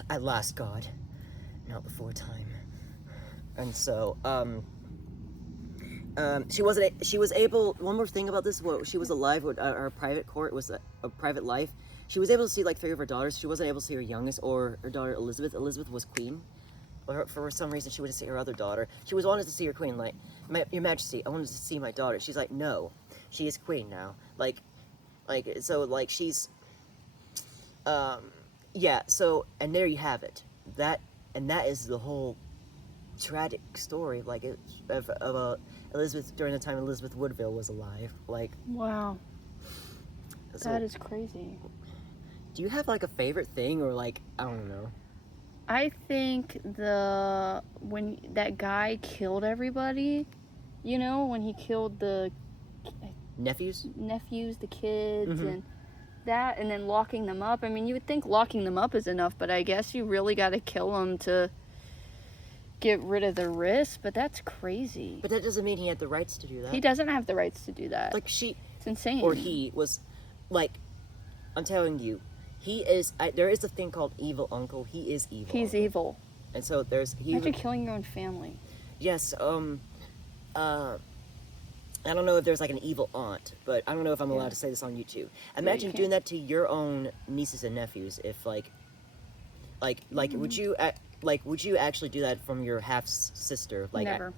I lost God, not before time. And so, she was able, one more thing about this, she was alive, her private court was a private life. She was able to see 3 of her daughters. She wasn't able to see her youngest, or her daughter Elizabeth. Elizabeth was queen. For some reason, she wouldn't see her other daughter. She wanted to see her queen, Your Majesty, I wanted to see my daughter. She's like, no, she is queen now. She's, Yeah. So, and there you have it. That is the whole tragic story, like of Elizabeth during the time Elizabeth Woodville was alive. Like, Wow. so, That is crazy. do you have like a favorite thing, or like, I don't know? I think when that guy killed everybody, you know, when he killed the Nephews? nephews, the kids, Mhm. and that, and then locking them up. I mean, you would think locking them up is enough, but I guess you really got to kill them to get rid of the risk. But that's crazy. But that doesn't mean he had the rights to do that. He doesn't have the rights to do that. Like It's insane. or he was, like, I'm telling you, he is. There is a thing called evil uncle. He is evil. He's uncle. evil. And so Imagine killing your own family. Yes. I don't know if there's like an evil aunt, but I don't know if I'm allowed to say this on YouTube. Imagine can. doing that to your own nieces and nephews. If like, would you would you actually do that from your half sister? Like, Never.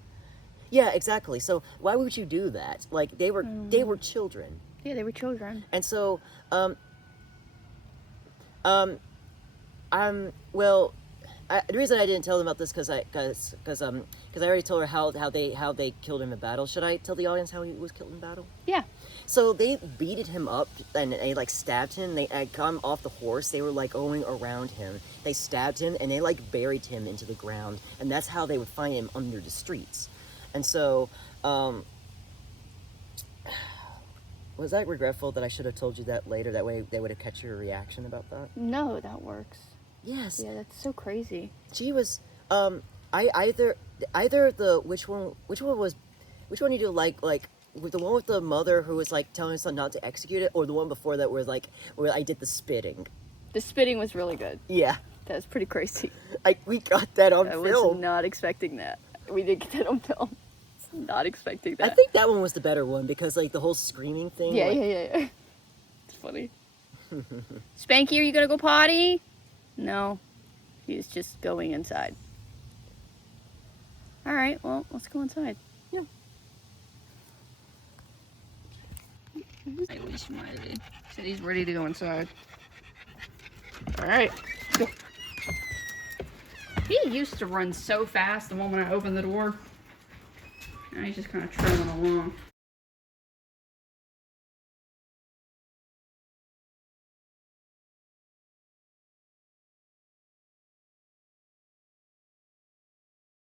yeah, exactly. So why would you do that? Like they were children, Yeah, they were children. and so well. The reason I didn't tell them about this because I already told her how they killed him in battle. Should I tell the audience how he was killed in battle? Yeah. So they beated him up and they like stabbed him. They had come off the horse. They were like going around him. They stabbed him and they like buried him into the ground. And that's how they would find him under the streets. And so, was that regretful that I should have told you that later? That way they would have catch your reaction about that. No, that works. Yes. Yeah, that's so crazy. She was I either the which one you do like with the one with the mother who was like telling her son not to execute it, or the one before that was like where I did the spitting. The spitting was really good. Yeah. That was pretty crazy. We got that on I film. was not expecting that. We did get that on film. Not expecting that. I think that one was the better one because like the whole screaming thing. Yeah, like, yeah. It's funny. Spanky, are you gonna go potty? No. He's just going inside. Alright, well, let's go inside. Yeah. At least Smiley said he's ready to go inside. Alright, go. He used to run so fast the moment I opened the door. Now he's just kind of trailing along.